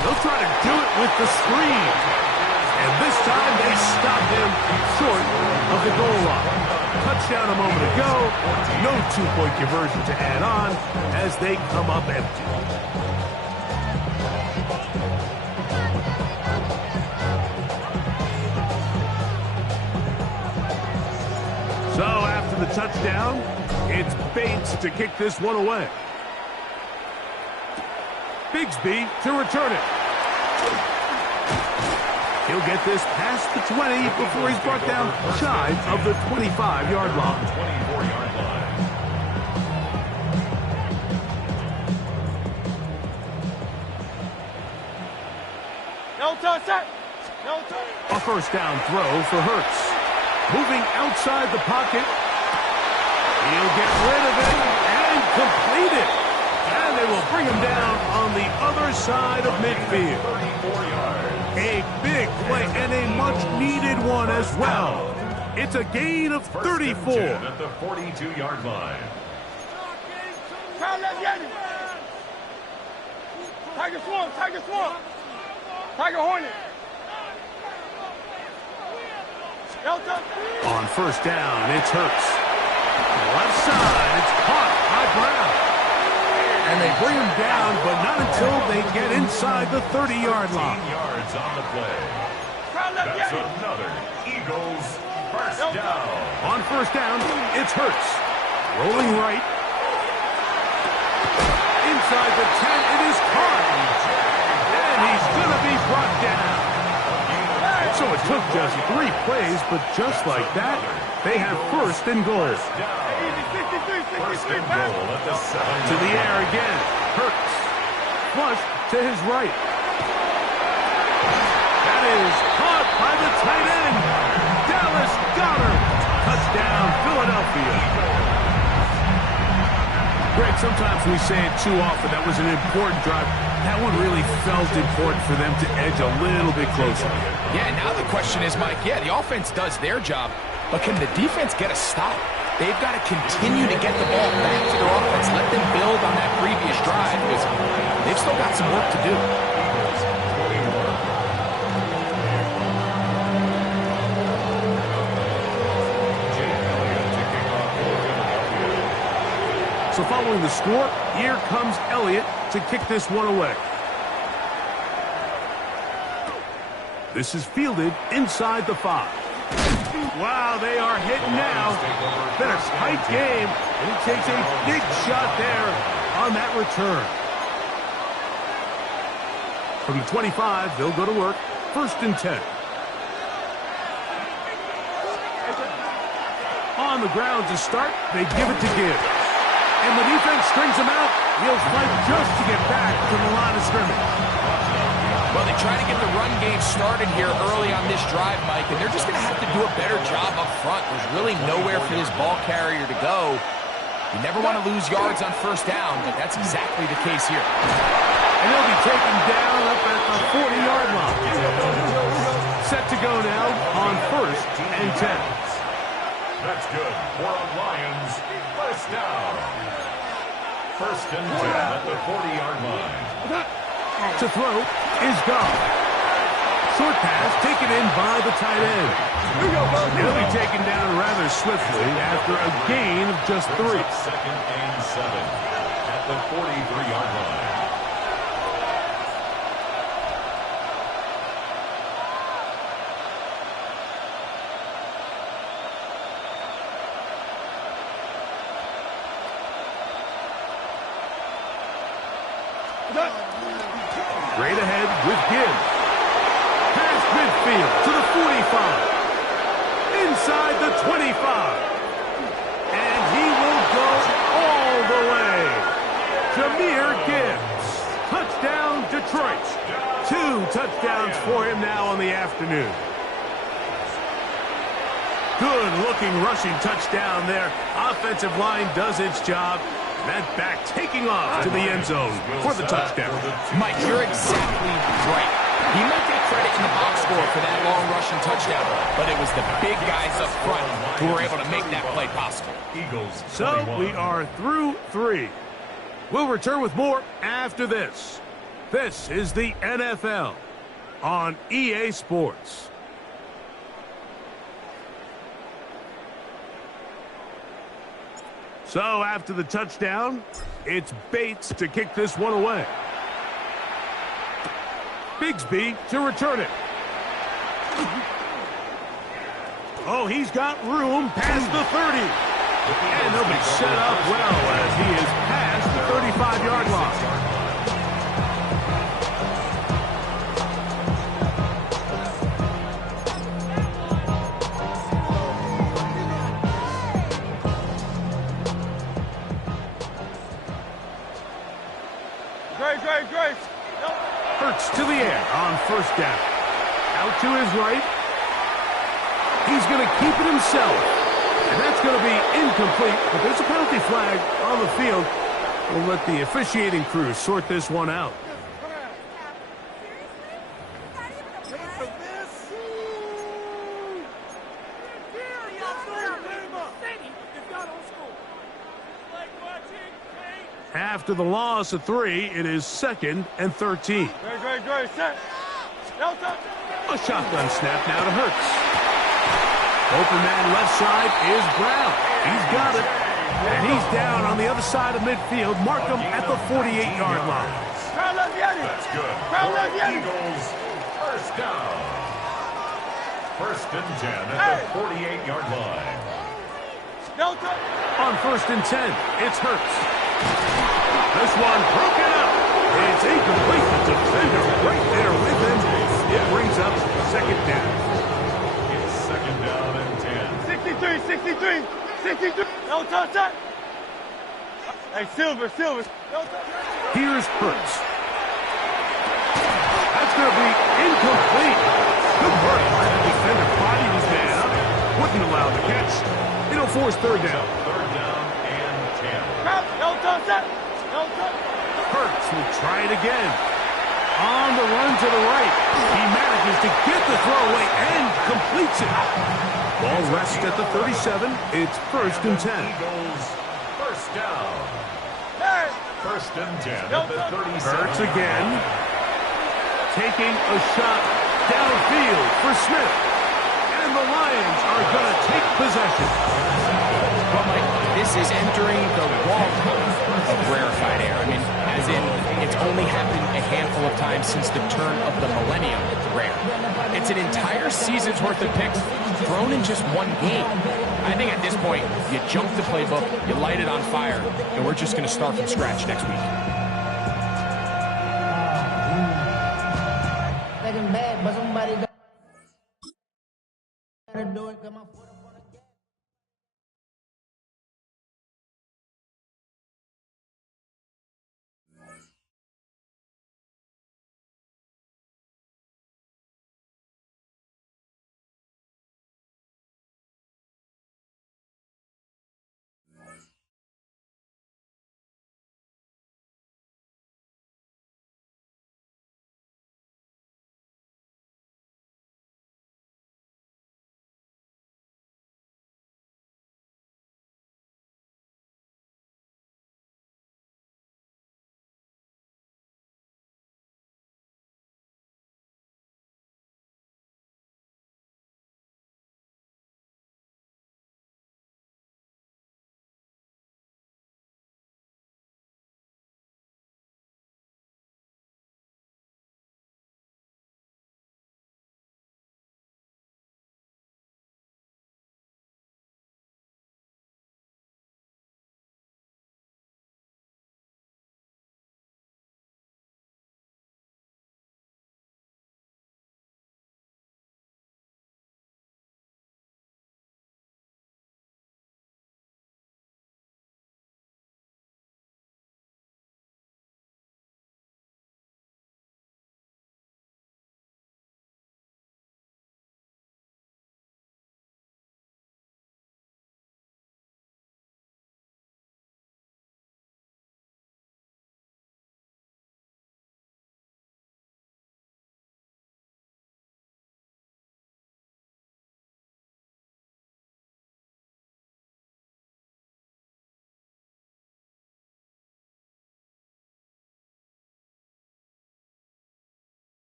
They'll try to do it with the screen. And this time they stop him short of the goal line. Touchdown a moment ago. No 2-point conversion to add on as they come up empty. So after the touchdown, it's Bates to kick this one away. Bigsby to return it. He'll get this past the 20 before he's brought down shy of the 25-yard line. 24-yard line. No touch, sir. No touch. A first down throw for Hurts. Moving outside the pocket. He'll get rid of it and complete it. And they will bring him down on the other side of midfield. 34 yards. A big play and a much-needed one as well. It's a gain of 34. At the 42-yard line. Call up Yeti. Tiger Swamp, Tiger Swamp. Tiger Hornet. On first down, it's Hurts. Left side, it's caught by Brown. And they bring him down, but not until they get inside the 30-yard line. 15 yards on the play. That's another Eagles first down. On first down, it's Hurts. Rolling right. Inside the 10, it is caught. And he's going to be brought down. So it took just 3 plays, but just like that, they have first and goal. First and goal at the 7. To the air again. Hurts. Flush to his right. That is caught by the tight end. Dallas Goedert. Touchdown, Philadelphia. Greg, sometimes we say it too often. That was an important drive. That one really felt important for them to edge a little bit closer. Yeah, now the question is, Mike, yeah, the offense does their job, but can the defense get a stop? They've got to continue to get the ball back to their offense. Let them build on that previous drive because they've still got some work to do. So following the score, here comes Elliott to kick this one away. This is fielded inside the 5. Wow, they are hitting now. Been a tight game, and he takes a big shot there on that return. From the 25, they'll go to work. 1st and 10. On the ground to start, they give it to Gibbs. And the defense strings him out. He'll fight just to get back to the line of scrimmage. Well, they try to get the run game started here early on this drive, Mike, and they're just going to have to do a better job up front. There's really nowhere for this ball carrier to go. You never want to lose yards on 1st down, but that's exactly the case here. And he'll be taken down up at the 40-yard line. Set to go now on 1st and 10. That's good for a Lions 1st down. 1st and 10 at the 40-yard line. To throw is gone. Short pass taken in by the tight end. He'll be taken down rather swiftly after a gain of just 3. 2nd and 7 at the 43-yard line. Straight ahead with Gibbs. Past midfield to the 45. Inside the 25. And he will go all the way. Jahmyr Gibbs. Touchdown, Detroit. 2 touchdowns for him now on the afternoon. Good-looking rushing touchdown there. Offensive line does its job. That back taking off to the end zone for the touchdown. Mike, you're exactly right. He might get credit in the box score for that long rushing touchdown, but it was the big guys up front who were able to make that play possible. Eagles. So we are through 3. We'll return with more after this. This is the NFL on EA Sports. So after the touchdown, it's Bates to kick this one away. Bigsby to return it. Oh, he's got room past the 30. And they'll be set up well as he is past the 35-yard line. Hurts to the air on 1st down. Out to his right. He's going to keep it himself. And that's going to be incomplete, but there's a penalty flag on the field. We'll let the officiating crew sort this one out. After the loss of 3, it is 2nd and 13. A shotgun snap now to Hurts. Open man left side is Brown. He's got it. And he's down on the other side of midfield. Mark him at the 48-yard line. That's good. Eagles 1st down. 1st and 10 at the 48-yard line. On 1st and 10, it's Hurts. This one broken up. It's incomplete. The defender right there with him. It brings up 2nd down. It's 2nd down and 10. 63. No touch. Hey, Silver. Here's Hurts. That's going to be incomplete. Good work by the defender. Bodied his man up. Wouldn't allow the catch. It'll force 3rd down. 3rd down and 10. No touch. Hurts will try it again. On the run to the right. He manages to get the throw away and completes it. Ball rests at the 37. It's 1st and 10. Eagles 1st down. 1st and 10 at the 37. Hurts again. Taking a shot downfield for Smith. And the Lions are going to take possession. Well, Mike, this is entering the wrong of rarefied air. I mean, as in, it's only happened a handful of times since the turn of the millennium rare. It's an entire season's worth of picks thrown in just one game. I think at this point, you jump the playbook, you light it on fire, and we're just going to start from scratch next week. Second bad, but somebody gotta do it.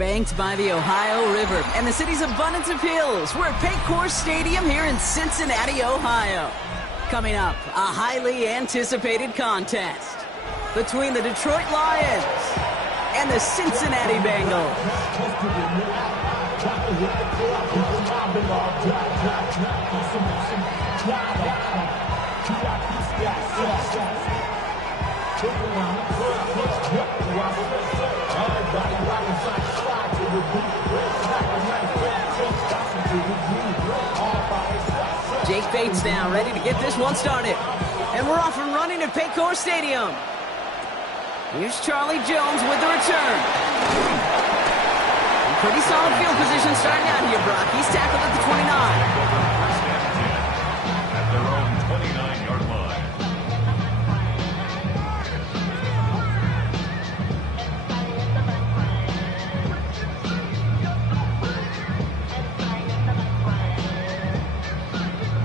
banked by the Ohio River and the city's abundance of hills. We're at Paycor Stadium here in Cincinnati, Ohio. Coming up, a highly anticipated contest between the Detroit Lions and the Cincinnati Bengals. Jake Bates now ready to get this one started. And we're off and running at Paycor Stadium. Here's Charlie Jones with the return. Pretty solid field position starting out here, Brock. He's tackled at the 29. At their own 29-yard line.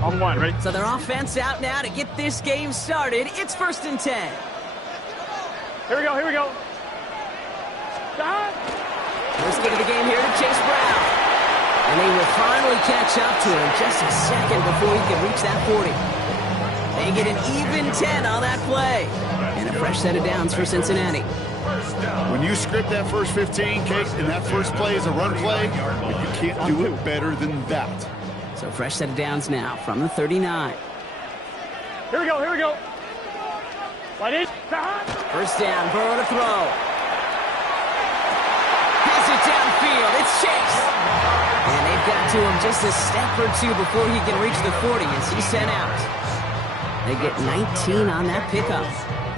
On one, ready? So their offense out now to get this game started. It's 1st and 10. Here we go, here we go. Stop. First kick of the game here to Chase Brown. And they will finally catch up to him just a second before he can reach that 40. They get an even 10 on that play. And a fresh set of downs for Cincinnati. When you script that first 15, Kate, and that first play is a run play, you can't do it better than that. So fresh set of downs now from the 39. Here we go, here we go. Light it. Stop. First down, Burrow to throw. Has it downfield. It's Chase. And they've got to him just a step or two before he can reach the 40 as he's sent out. They get 19 on that pickup.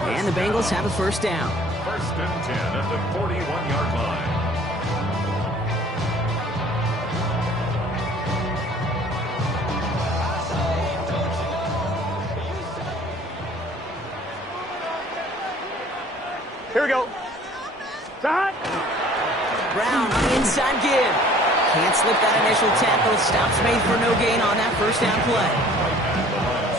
And the Bengals have a first down. 1st and 10 at the 41-yard line. Here we go. Stop. Brown on the inside give. Can't slip that initial tackle. Stops made for no gain on that first down play.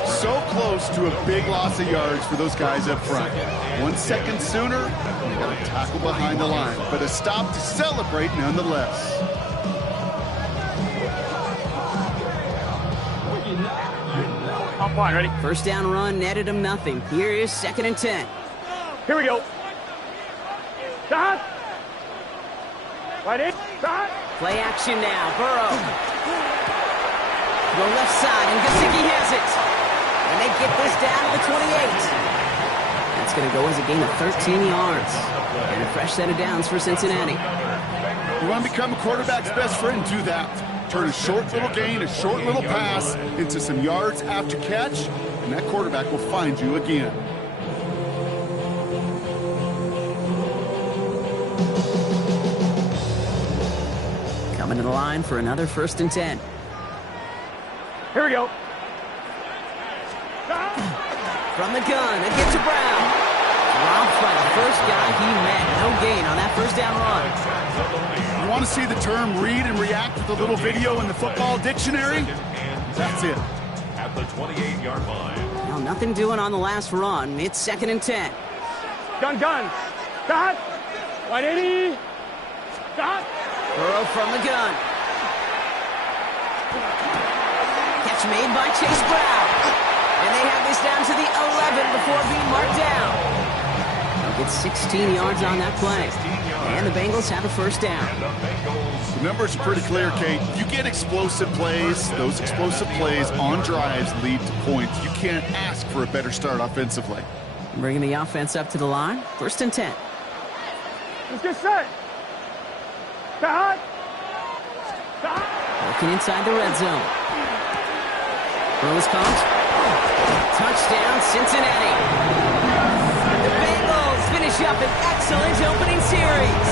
So close to a big loss of yards for those guys up front. 1 second sooner, they got a tackle behind the line, but a stop to celebrate nonetheless. On one, ready? First down run netted him nothing. Here is 2nd and 10. Here we go. Stop. Light it. Stop. Play action now. Burrow. Go left side, and Gesicki has it. And they get this down to the 28. That's going to go as a gain of 13 yards. And a fresh set of downs for Cincinnati. You want to become a quarterback's best friend, do that. Turn a short little gain, a short little pass into some yards after catch, and that quarterback will find you again. Coming to the line for another 1st and 10. Here we go. From the gun, it gets to Brown. Dropped by the first guy he met. No gain on that first down run. You want to see the term read and react with a little video in the football dictionary? That's it. At the 28-yard line. Well, nothing doing on the last run. It's 2nd and 10. Gun. Stop. 180. Stop. Burrow from the gun. Catch made by Chase Brown. And they have this down to the 11 before being marked down. They'll get 16 yards on that play. And the Bengals have a first down. The numbers are pretty clear, Kate. You get explosive plays. Those explosive plays on drives lead to points. You can't ask for a better start offensively. Bringing the offense up to the line. 1st and 10. Let's get set. Stop. Looking inside the red zone. Throws comes. Touchdown, Cincinnati. The Bengals finish up an excellent opening series.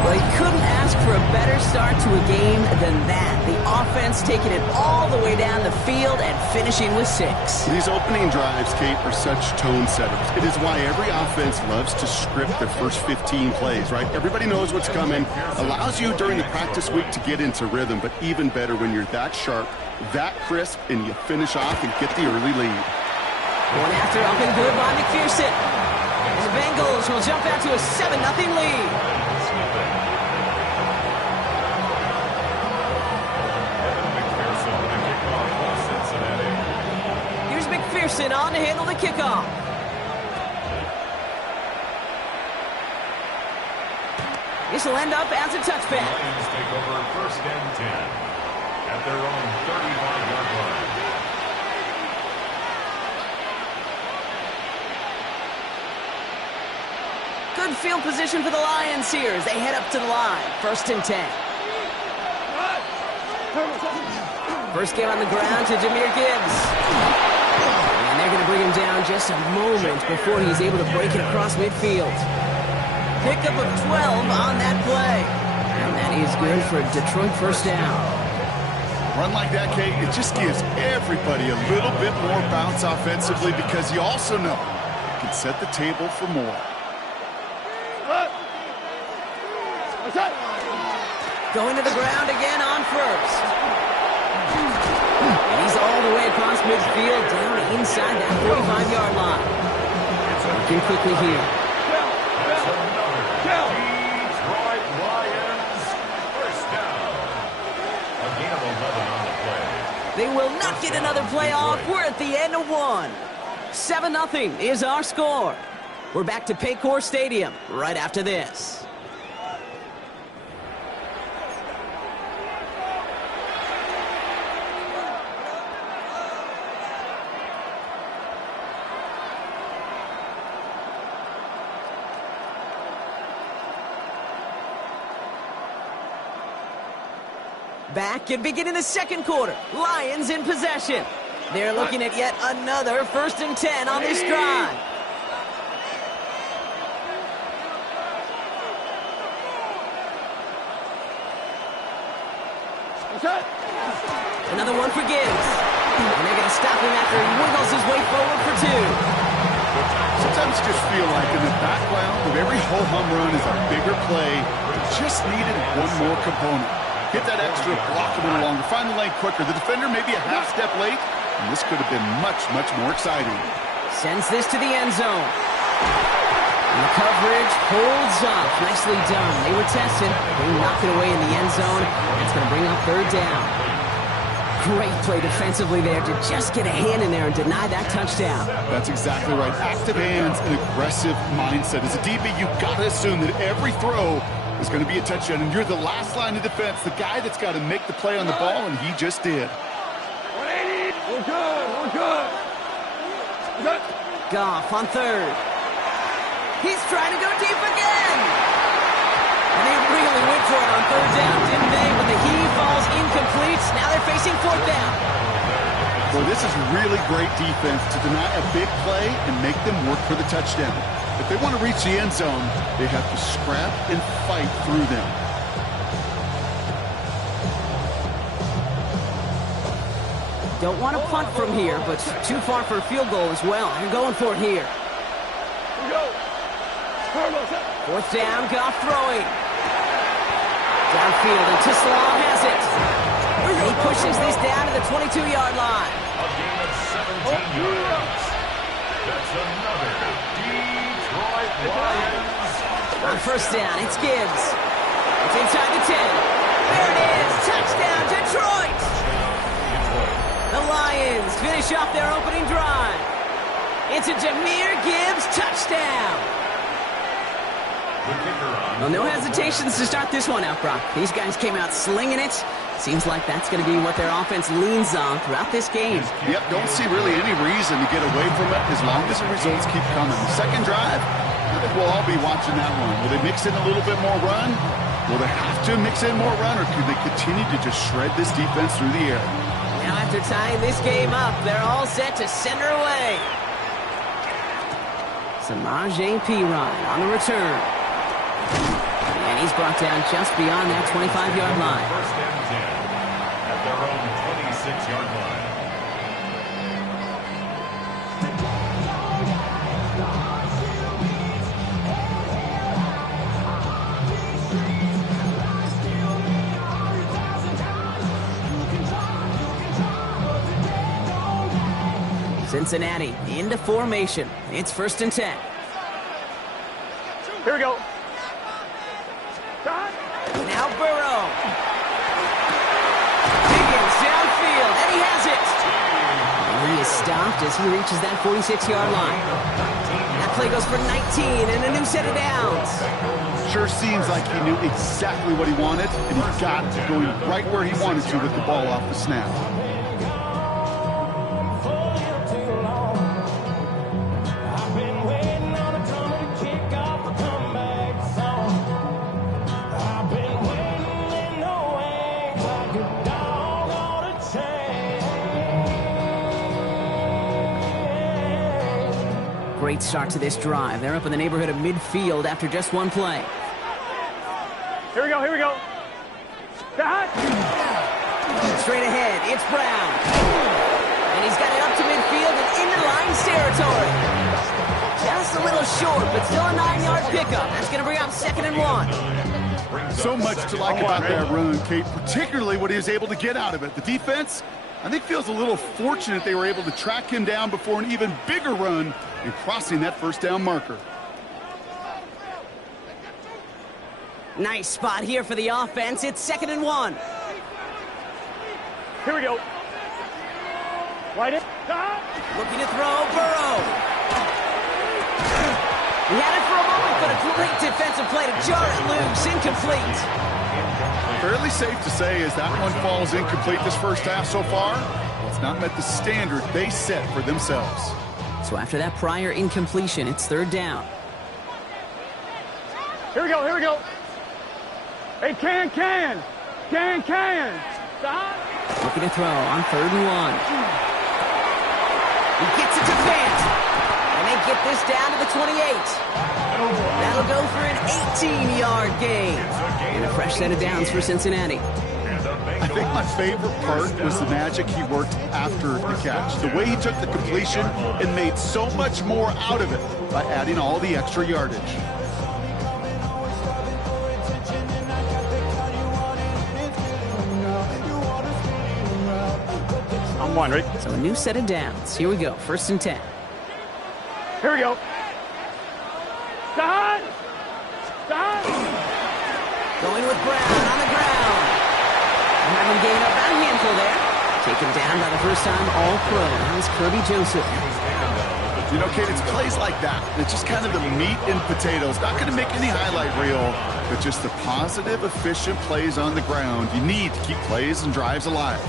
Well, you couldn't ask for a better start to a game than that. The offense taking it all the way down the field and finishing with 6. These opening drives, Kate, are such tone setters. It is why every offense loves to script their first 15 plays, right? Everybody knows what's coming. Allows you during the practice week to get into rhythm, but even better when you're that sharp, that crisp, and you finish off and get the early lead. Going after up and good by McPherson. And the Bengals will jump out to a 7-0 lead. Here's McPherson on to handle the kickoff. This will end up as a touchback. Lions take over 1st and 10 at their own 35-yard line. Good field position for the Lions here as they head up to the line. 1st and 10. First game on the ground to Jahmyr Gibbs. And they're going to bring him down just a moment before he's able to break it across midfield. Pickup of 12 on that play. And that is good for a Detroit 1st down. Run like that, Kate, it just gives everybody a little bit more bounce offensively because you also know you can set the table for more. Going to the ground again on 1st. And he's all the way across midfield down inside that 45-yard line. Working quickly here. Detroit Lions, 1st down. A gain of 11 on the play. They will not get another play off. We're at the end of 1. 7-0 is our score. We're back to Paycor Stadium right after this. Back and beginning the 2nd quarter. Lions in possession. They're looking at yet another 1st and 10 on this drive. Another one for Gibbs. And they're going to stop him after he wiggles his way forward for 2. Sometimes you just feel like in the background of every ho-hum run is a bigger play. Just needed one more component. Get that extra block a little longer. Find the lane quicker. The defender may be a half step late, and this could have been much, much more exciting. Sends this to the end zone. And the coverage holds up. Nicely done. They were tested. They knocked it away in the end zone. It's going to bring up 3rd down. Great play defensively there to just get a hand in there and deny that touchdown. That's exactly right. Active hands and aggressive mindset. As a DB, you've got to assume that every throw is going to be a touchdown, and you're the last line of defense, the guy that's got to make the play on the ball, and he just did. 180. We're good. Goff on 3rd. He's trying to go deep again. And they really went for it on 3rd down, didn't they? But the heave falls incomplete. Now they're facing 4th down. Well, this is really great defense to deny a big play and make them work for the touchdown. If they want to reach the end zone, they have to scrap and fight through them. Don't want to punt from here, but too far for a field goal as well. They're going for it here. 4th down, Goff throwing. Downfield, and Tissalon has it. And he pushes this down to the 22-yard line. A gain of 17 yards. That's another Detroit Lions. On 1st down, it's Gibbs. It's inside the 10. There it is. Touchdown, Detroit. The Lions finish off their opening drive. It's a Jahmyr Gibbs touchdown. Well, no hesitations to start this one out, Brock. These guys came out slinging it. Seems like that's going to be what their offense leans on throughout this game. Yep, don't see really any reason to get away from it as long as the results keep coming. The 2nd drive, I think we'll all be watching that one. Will they mix in a little bit more run? Will they have to mix in more run, or could they continue to just shred this defense through the air? Now, after tying this game up, they're all set to send her away. Samaje Perine on the return. And he's brought down just beyond that 25-yard line. 1st and 10 at their own 26-yard line. Cincinnati into formation. It's 1st and 10. Here we go. Stop. Now Burrow. Higgins downfield, and he has it. And he is stopped as he reaches that 46-yard line. That play goes for 19 and a new set of downs. Sure seems like he knew exactly what he wanted, and he got it going right where he wanted to with the ball off the snap. Great start to this drive. They're up in the neighborhood of midfield after just one play. Here we go, here we go. Stop. Straight ahead, it's Brown. And he's got it up to midfield and into Lions territory. Just a little short, but still a 9-yard pickup. That's going to bring up 2nd and 1. So much to like about that run, Kate, particularly what he was able to get out of it. The defense, I think, feels a little fortunate they were able to track him down before an even bigger run and crossing that first down marker. Nice spot here for the offense. It's 2nd and 1. Here we go. Right in. Stop. Looking to throw, Burrow. He had it for a moment, but a great defensive play to jar it loose. Incomplete. Fairly safe to say as that one falls incomplete this first half so far, it's not met the standard they set for themselves. So after that prior incompletion, it's 3rd down. Here we go, here we go. Hey, can. Stop. Looking to throw on 3rd and 1. He gets it to Fant. And they get this down to the 28. That'll go for an 18-yard gain. And a fresh set of downs for Cincinnati. I think my favorite part was the magic he worked after the catch. The way he took the completion and made so much more out of it by adding all the extra yardage. I'm one, right? So a new set of downs. Here we go. 1st and 10. Here we go. Stop. Going with Brown on the ground. Have him gain up that handful there. Taken down by the first time All-Pro. That was Kirby Joseph. You know, Kate, it's plays like that. It's just kind of the meat and potatoes. Not going to make any highlight reel, but just the positive, efficient plays on the ground. You need to keep plays and drives alive.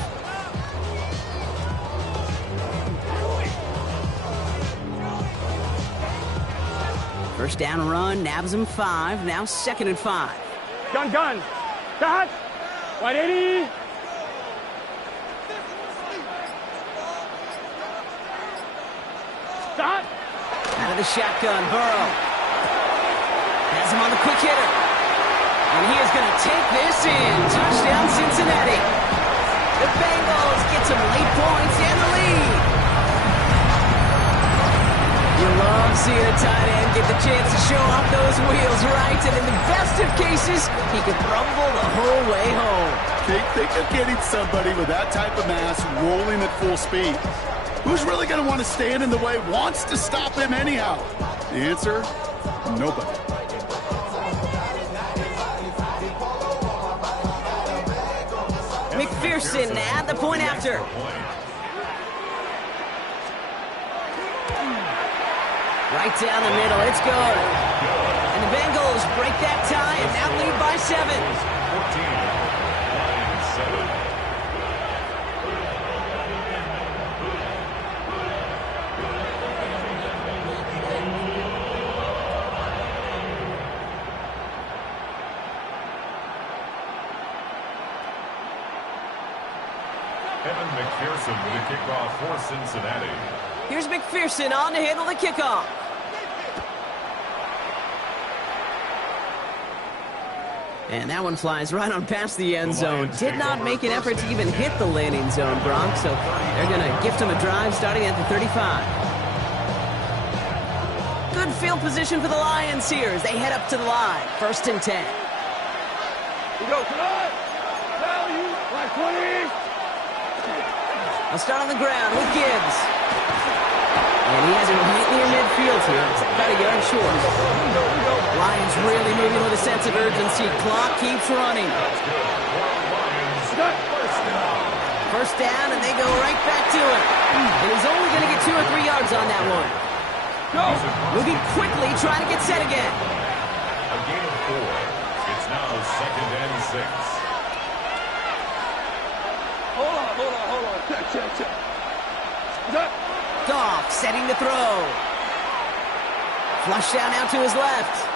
First down run, nabs him 5. Now 2nd and 5. Gun. Stop. 180. Stop. Out of the shotgun, Burrow. Has him on the quick hitter. And he is going to take this in. Touchdown, Cincinnati. The Bengals get some late points and the lead. You love seeing a tight end get the chance to show off those wheels, right? And in the best of cases, he could rumble the whole way home. Kate, think of getting somebody with that type of mass rolling at full speed. Who's really going to want to stand in the way, wants to stop him anyhow? The answer, nobody. McPherson at the point after. Right down the middle, it's good. And the Bengals break that tie and now lead by 7. 14, 7. Evan McPherson with the kickoff for Cincinnati. Here's McPherson on to handle the kickoff. And that one flies right on past the end zone. Did not make an effort to even hit the landing zone, Bronx. So they're going to gift him a drive starting at the 35. Good field position for the Lions here as they head up to the line. 1st and 10. We go. Tonight. Value. Like 20. I'll start on the ground with Gibbs. And he has it right near midfield here. It's about a yard short. Lions really moving with a sense of urgency. Clock keeps running. First down, and they go right back to it. And he's only going to get 2 or 3 yards on that one. Moving quickly, trying to get set again. A gain of 4. It's now 2nd and 6. Hold on. Check. Goff setting to throw. Flush down out to his left.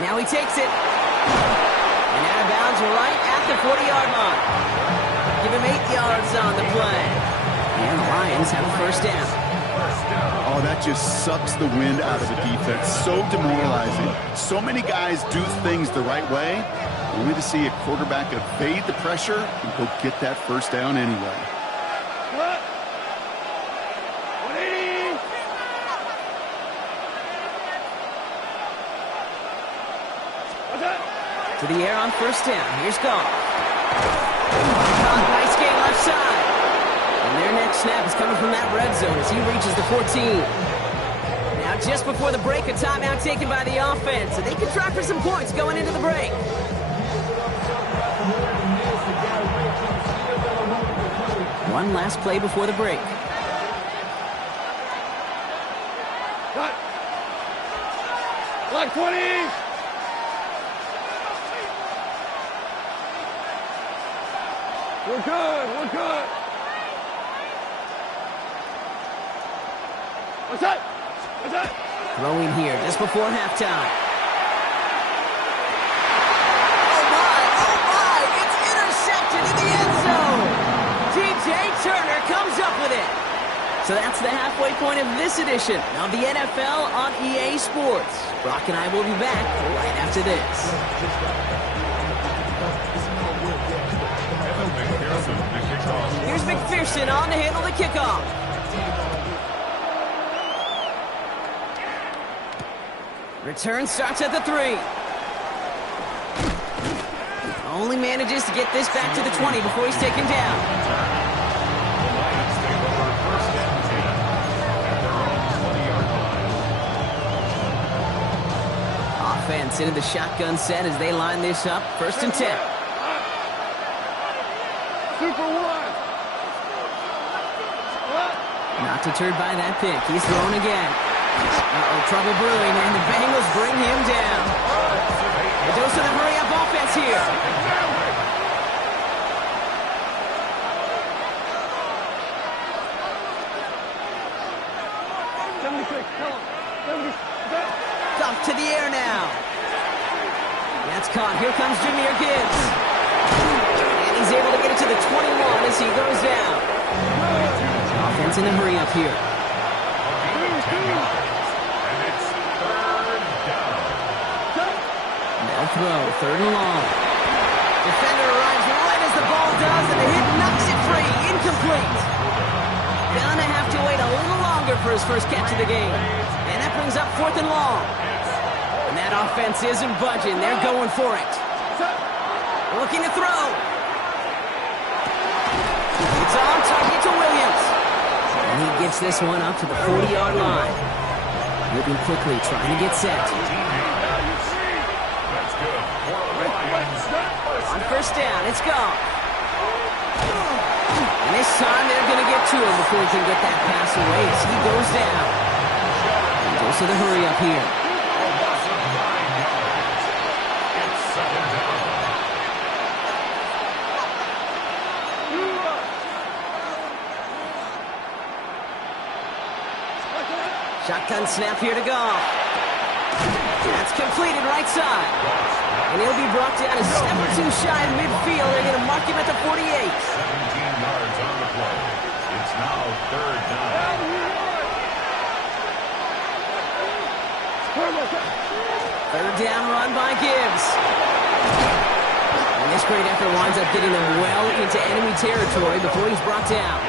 Now he takes it. And out of bounds right at the 40-yard line. Give him 8 yards on the play. And the Lions have a first down. Oh, that just sucks the wind out of the defense. So demoralizing. So many guys do things the right way, only to see a quarterback evade the pressure and go get that first down anyway. What? 180. What's that? To the air on first down. Here's Goff. Nice game left side. And their next snap is coming from that red zone as he reaches the 14. Now just before the break, a timeout taken by the offense. And they can try for some points going into the break. One last play before the break. Cut. Like 20. We're good. What's that? Throwing here just before halftime. Oh my, it's intercepted in the end zone. DJ Turner comes up with it. So that's the halfway point of this edition of the NFL on EA Sports. Brock and I will be back right after this. Here's McPherson on to handle the kickoff. Return starts at the 3. Only manages to get this back to the 20 before he's taken down. The Lions take over 1st and 10 at their own 20-yard line. Offense into the shotgun set as they line this up. 1st and 10. Super 1. Not deterred by that pick. He's thrown again. Trouble brewing, and the Bengals bring him down. A dose of the hurry-up offense here. Goff to the air now. That's caught. Here comes Jahmyr Gibbs. And he's able to get it to the 21 as he goes down. Offense in a hurry-up here. Throw, 3rd and long. Defender arrives right as the ball does, and the hit knocks it free. Incomplete. Gonna have to wait a little longer for his first catch of the game. And that brings up 4th and long. And that offense isn't budging. They're going for it. Looking to throw. It's on target to Williams. And he gets this one up to the 40-yard line. Moving quickly, trying to get set. On first down, it's gone. And this time they're going to get to him before he can get that pass away as he goes down. He goes to the hurry up here. It's 2nd down. Shotgun snap here to Goff. That's completed right side. And he'll be brought down a step or two shy of midfield. They're going to mark him at the 48. 17 yards on the play. It's now 3rd down. 3rd down run by Gibbs. And this great effort winds up getting them well into enemy territory before he's brought down.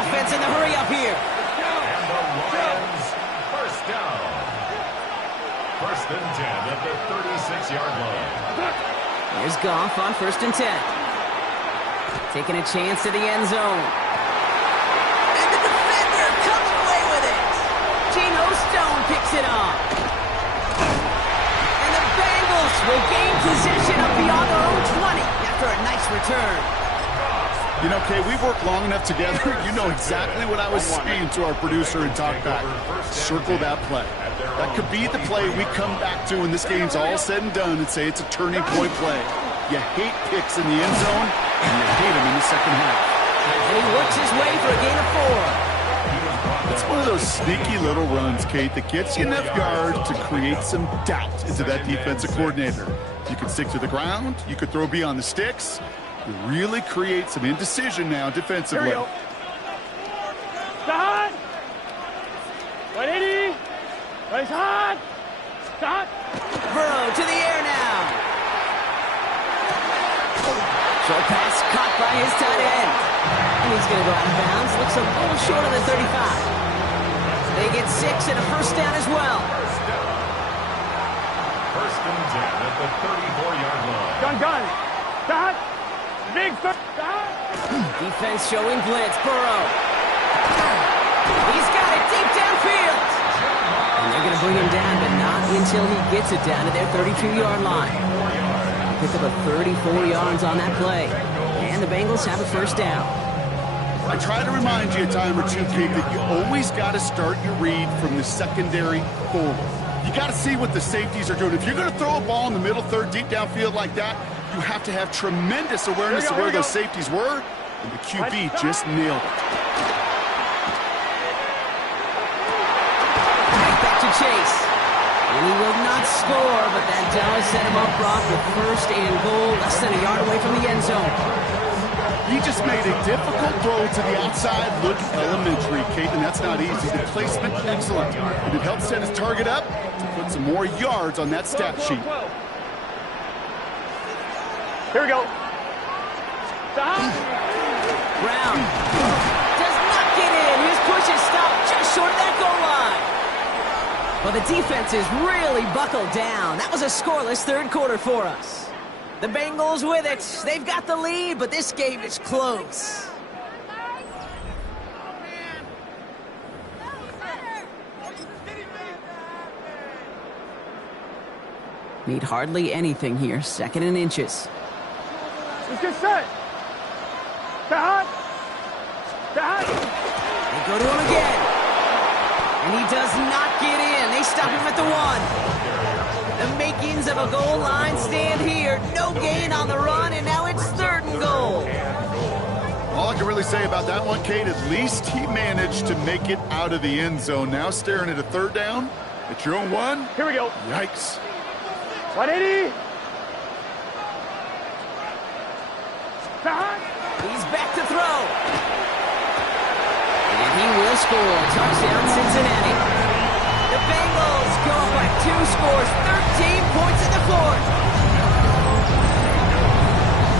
Offense in the hurry up here. And the Lions first down. 1st and 10 at the 36-yard line. Here's Goff on 1st and 10. Taking a chance to the end zone. And the defender comes away with it. Geno Stone picks it up. will gain possession up beyond their own 20 after a nice return. You know, Kay, we've worked long enough together. You know exactly what I was saying to our producer and talkback. Circle that play. That could be the play we come back to when this game's all said and done and say it's a turning point play. You hate picks in the end zone, and you hate them in the second half. And he works his way for a gain of 4. It's one of those sneaky little runs, Kate, that gets you enough yards to create some doubt into that defensive coordinator. You can stick to the ground. You could throw beyond the sticks. You really create some indecision now defensively. Here we go. Start. 180. Race hard. Start. Burrow to the air now. Short pass caught by his tight end. And he's going to go out of bounds. Looks a little short of the 35. They get 6 and a first down as well. First and 10 at the 34-yard line. Gun. Start. Big start. Defense showing blitz. Burrow. He's got it deep downfield. And they're going to bring him down, but not until he gets it down to their 32-yard line. Pick up a 34 yards on that play. And the Bengals have a first down. I try to remind you a time or two, Kate, that you always got to start your read from the secondary forward. You got to see what the safeties are doing. If you're going to throw a ball in the middle third deep downfield like that, you have to have tremendous awareness of where those safeties were, and the QB just nailed it. Right back to Chase. And he will not score, but that does set him up broad with first and goal, less than a yard away from the end zone. He just made a difficult throw to the outside. Look elementary, Kate, and that's not easy. The placement, excellent. And it helped set his target up to put some more yards on that stat sheet. Here we go. Stop. Brown does not get in. His push is stopped just short of that goal line. Well, the defense is really buckled down. That was a scoreless third quarter for us. The Bengals with it. They've got the lead, but this game is close. Need hardly anything here. Second and inches. Let's get set. Start. They go to him again. And he does not get in. They stop him at the 1. The makings of a goal line stand here. No gain on the run, and now it's third and goal. All I can really say about that one, Kate, at least he managed to make it out of the end zone. Now staring at a third down at your own 1. Here we go. Yikes. 180. Start. He's back to throw. And he will score. Touchdown, Cincinnati. The Bengals go up by 2 scores, 13 points in the fourth.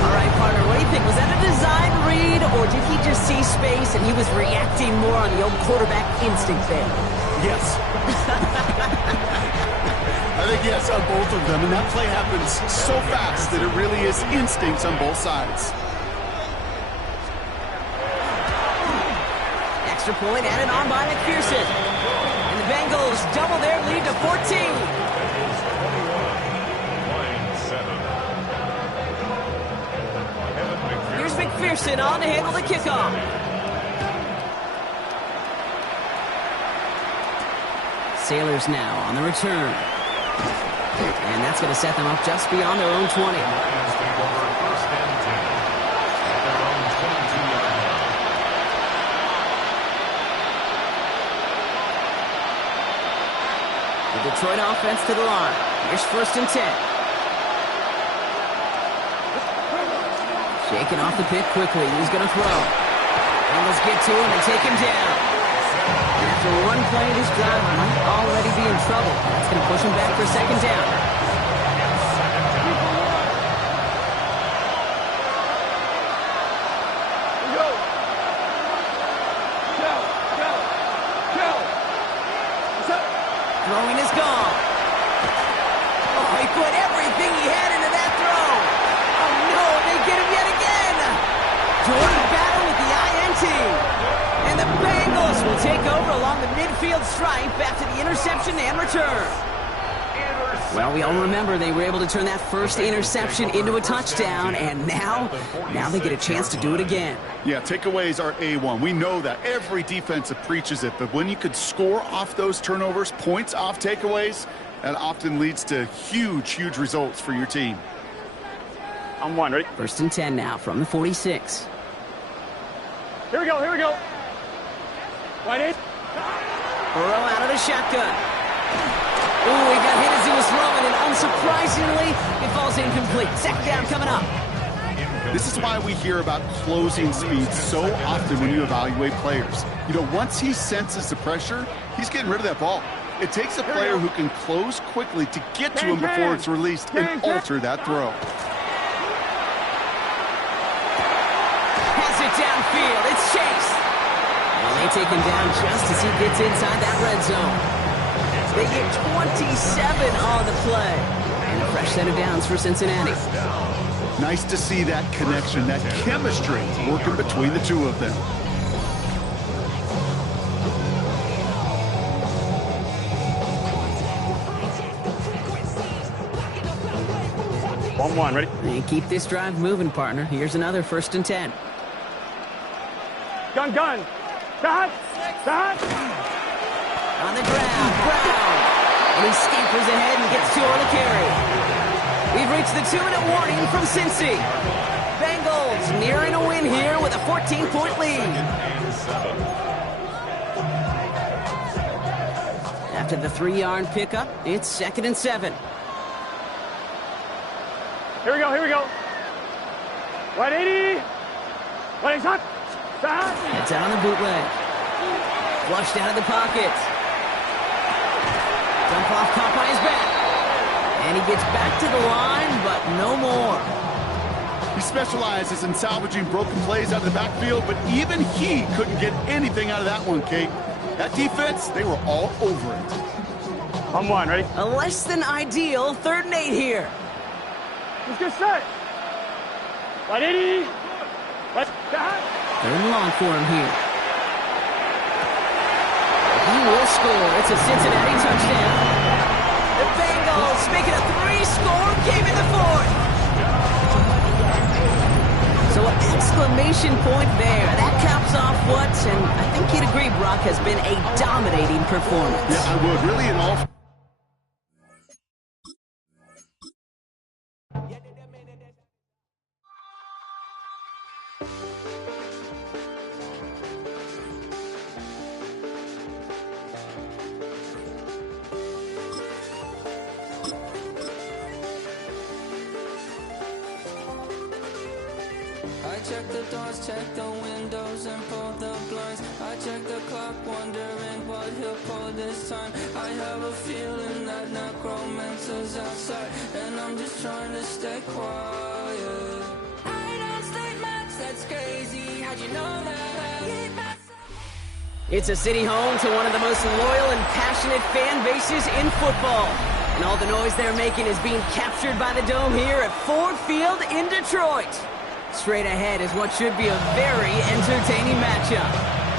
All right, partner, what do you think? Was that a design read, or did he just see space and he was reacting more on the old quarterback instinct there? Yes. I think yes on both of them, and that play happens so fast that it really is instincts on both sides. Extra point added on by McPherson. And the Bengals double their lead to 14. Here's McPherson on to handle the kickoff. Sailors now on the return. And that's going to set them up just beyond their own 20. The Detroit offense to the line. Here's first and 10. Shaking off the pick quickly. He's going to throw. Bengals get to him and take him down. And after one play, this drive might already be in trouble. That's going to push him back for a second down. Throwing is gone. Oh, he put everything he had into that throw. Oh, no, they get him yet again. Jordan Battle with the INT. And the Bengals will take over along the midfield stripe after the interception and return. Well, we all remember they were able to turn that first interception into a touchdown, and now they get a chance to do it again. Yeah, takeaways are A1. We know that. Every defensive preaches it, but when you could score off those turnovers, points off takeaways, that often leads to huge results for your team. On one, ready? 1st and 10 now from the 46. Here we go. Right in. Burrow out of the shotgun. Ooh, he got hit as he was throwing, and unsurprisingly, it falls incomplete. Second down coming up. This is why we hear about closing speed so often when you evaluate players. You know, once he senses the pressure, he's getting rid of that ball. It takes a player who can close quickly to get to him before it's released and alter that throw. Has it downfield. It's Chase. And they take him down just as he gets inside that red zone. They get 27 on the play. And a fresh set of downs for Cincinnati. Nice to see that connection, that chemistry working between the two of them. One, ready? And keep this drive moving, partner. Here's another 1st and 10. Gun. Stop. On the ground, Brown. And he scampers ahead and gets 2 on the carry. We've reached the 2-minute warning from Cincy. Bengals nearing a win here with a 14-point lead. After the 3-yard pickup, it's 2nd and 7. Here we go. Right 80. Right shot. Stop. It's out on the bootleg. Flushed out of the pocket. Dump off caught by his back. And he gets back to the line, but no more. He specializes in salvaging broken plays out of the backfield, but even he couldn't get anything out of that one, Kate. That defense, they were all over it. On one, ready? A less than ideal 3rd and 8 here. Let's get set. Right 80. Right shot. 3rd and long for him here. He will score. It's a Cincinnati touchdown. The Bengals making a 3-score game in the 4th. So an exclamation point there. That caps off what, and I think you'd agree, Brock, has been a dominating performance. Yeah, I would. Really in all... I check the doors, check the windows, and pull the blinds. I check the clock, wondering what he'll pull this time. I have a feeling that necromancer's outside, and I'm just trying to stay quiet. I don't stay much, that's crazy. How'd you know that? It's a city home to one of the most loyal and passionate fan bases in football. And all the noise they're making is being captured by the Dome here at Ford Field in Detroit. Straight ahead is what should be a very entertaining matchup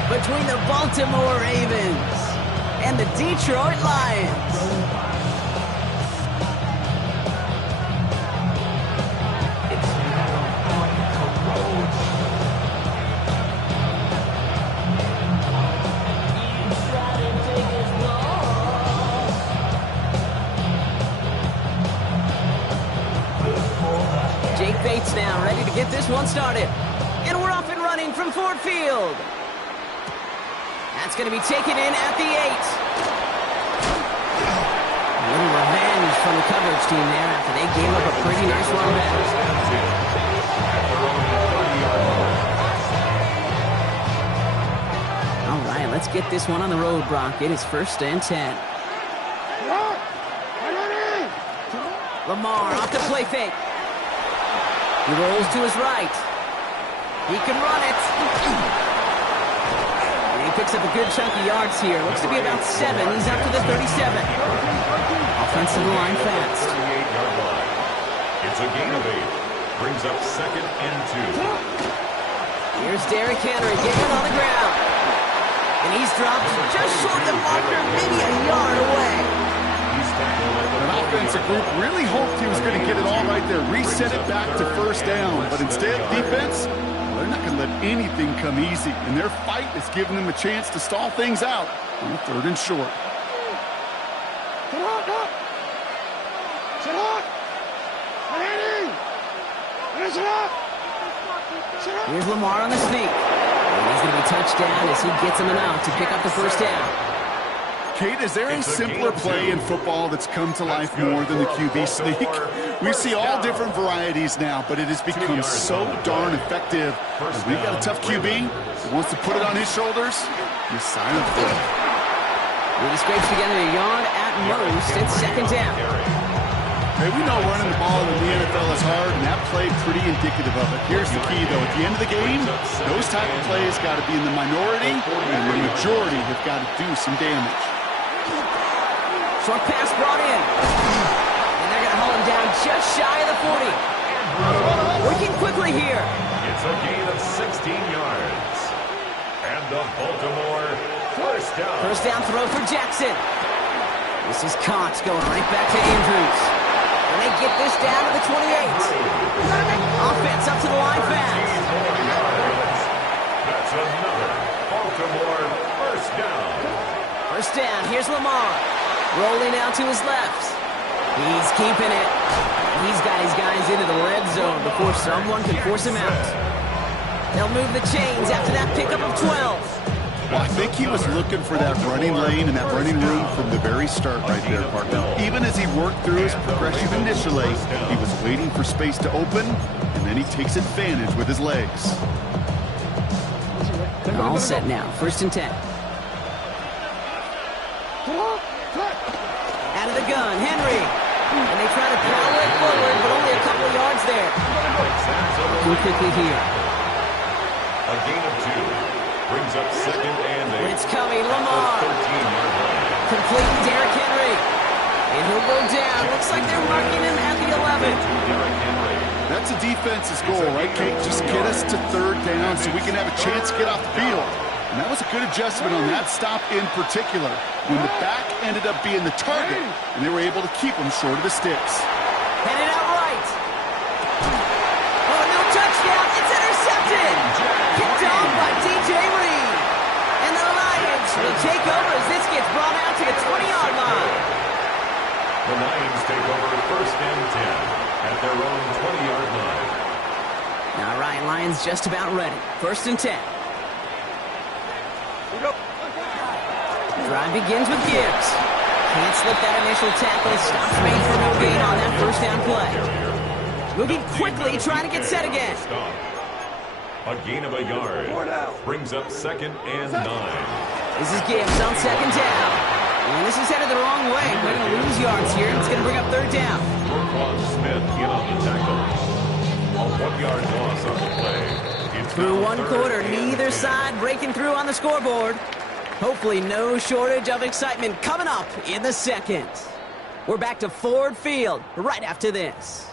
between the Baltimore Ravens and the Detroit Lions. Jake Bates now ready to get this one started. And we're off and running from Ford Field. That's going to be taken in at the 8. A little revenge from the coverage team there after they gave up a pretty nice run back. All right, let's get this one on the road, Brock. It is 1st and 10. Lamar off the play fake. He rolls to his right. He can run it. And he picks up a good chunk of yards here. Looks to be about 7. He's up to the 37. Offensive line fast. It's a gain of 8. Brings up 2nd and 2. Here's Derrick Henry getting on the ground. And he's dropped just short of the marker, maybe a yard away. He's tackled at the offensive group really hoped he was going to get it all right there, reset it back to first down. But instead, defense, well, they're not going to let anything come easy. And their fight is giving them a chance to stall things out on 3rd and short. Here's Lamar on the sneak. And he's going to be touched down as he gets him enough to pick up the first down. Kate, is there a simpler play in football that's come to life more than the QB sneak? We see all different varieties now, but it has become so darn effective. As we've got a tough QB who wants to put it on his shoulders, you silence him. He scrapes together a yard at most. It's 2nd down. Hey, we know running the ball in the NFL is hard, and that play pretty indicative of it. Here's the key, though. At the end of the game, those type of plays got to be in the minority, and the majority have got to do some damage. Short pass brought in. And they're going to hold him down just shy of the 40. Working quickly here. It's a gain of 16 yards. And the Baltimore first down. First down throw for Jackson. This is Cox going right back to Andrews. And they get this down to the 28. Offense up to the line fast. That's another Baltimore first down. First down, here's Lamar. Rolling out to his left. He's keeping it. He's got his guys into the red zone before someone can force him out. They'll move the chains after that pickup of 12. Well, I think he was looking for that running lane and that running room from the very start right there, partner. Even as he worked through his progression initially, he was waiting for space to open, and then he takes advantage with his legs. All set now, 1st and 10. Out of the gun, Henry. And they try to power it forward, but only a couple of yards there. Too quickly here. A gain of 2. Brings up 2nd and 8. It's coming, Lamar. 13-yard line. Complete Derrick Henry. And he'll go down. Looks like they're marking him at the 11. Derrick Henry. That's a defense's goal, right, Kate? Just get us to 3rd down so we can have a chance to get off the field. And that was a good adjustment on that stop in particular, when the back ended up being the target, and they were able to keep him short of the sticks. Headed out right. Oh, no touchdown. It's intercepted. Picked off by DJ Reed. And the Lions will take over as this gets brought out to the 20-yard line. The Lions take over 1st and 10 at their own 20-yard line. All right, Lions just about ready. 1st and 10. Drive begins with Gibbs. Can't slip that initial tackle. Stops made for no gain on that first down play. Moving quickly, trying to get set again. A gain of a yard. Brings up 2nd and 9. This is Gibbs on 2nd down. And this is headed the wrong way. They're going to lose yards here. It's going to bring up 3rd down. Roquan Smith in on the tackle. A 1-yard loss on the play. Through one quarter, neither side breaking through on the scoreboard. Hopefully no shortage of excitement coming up in the 2nd. We're back to Ford Field right after this.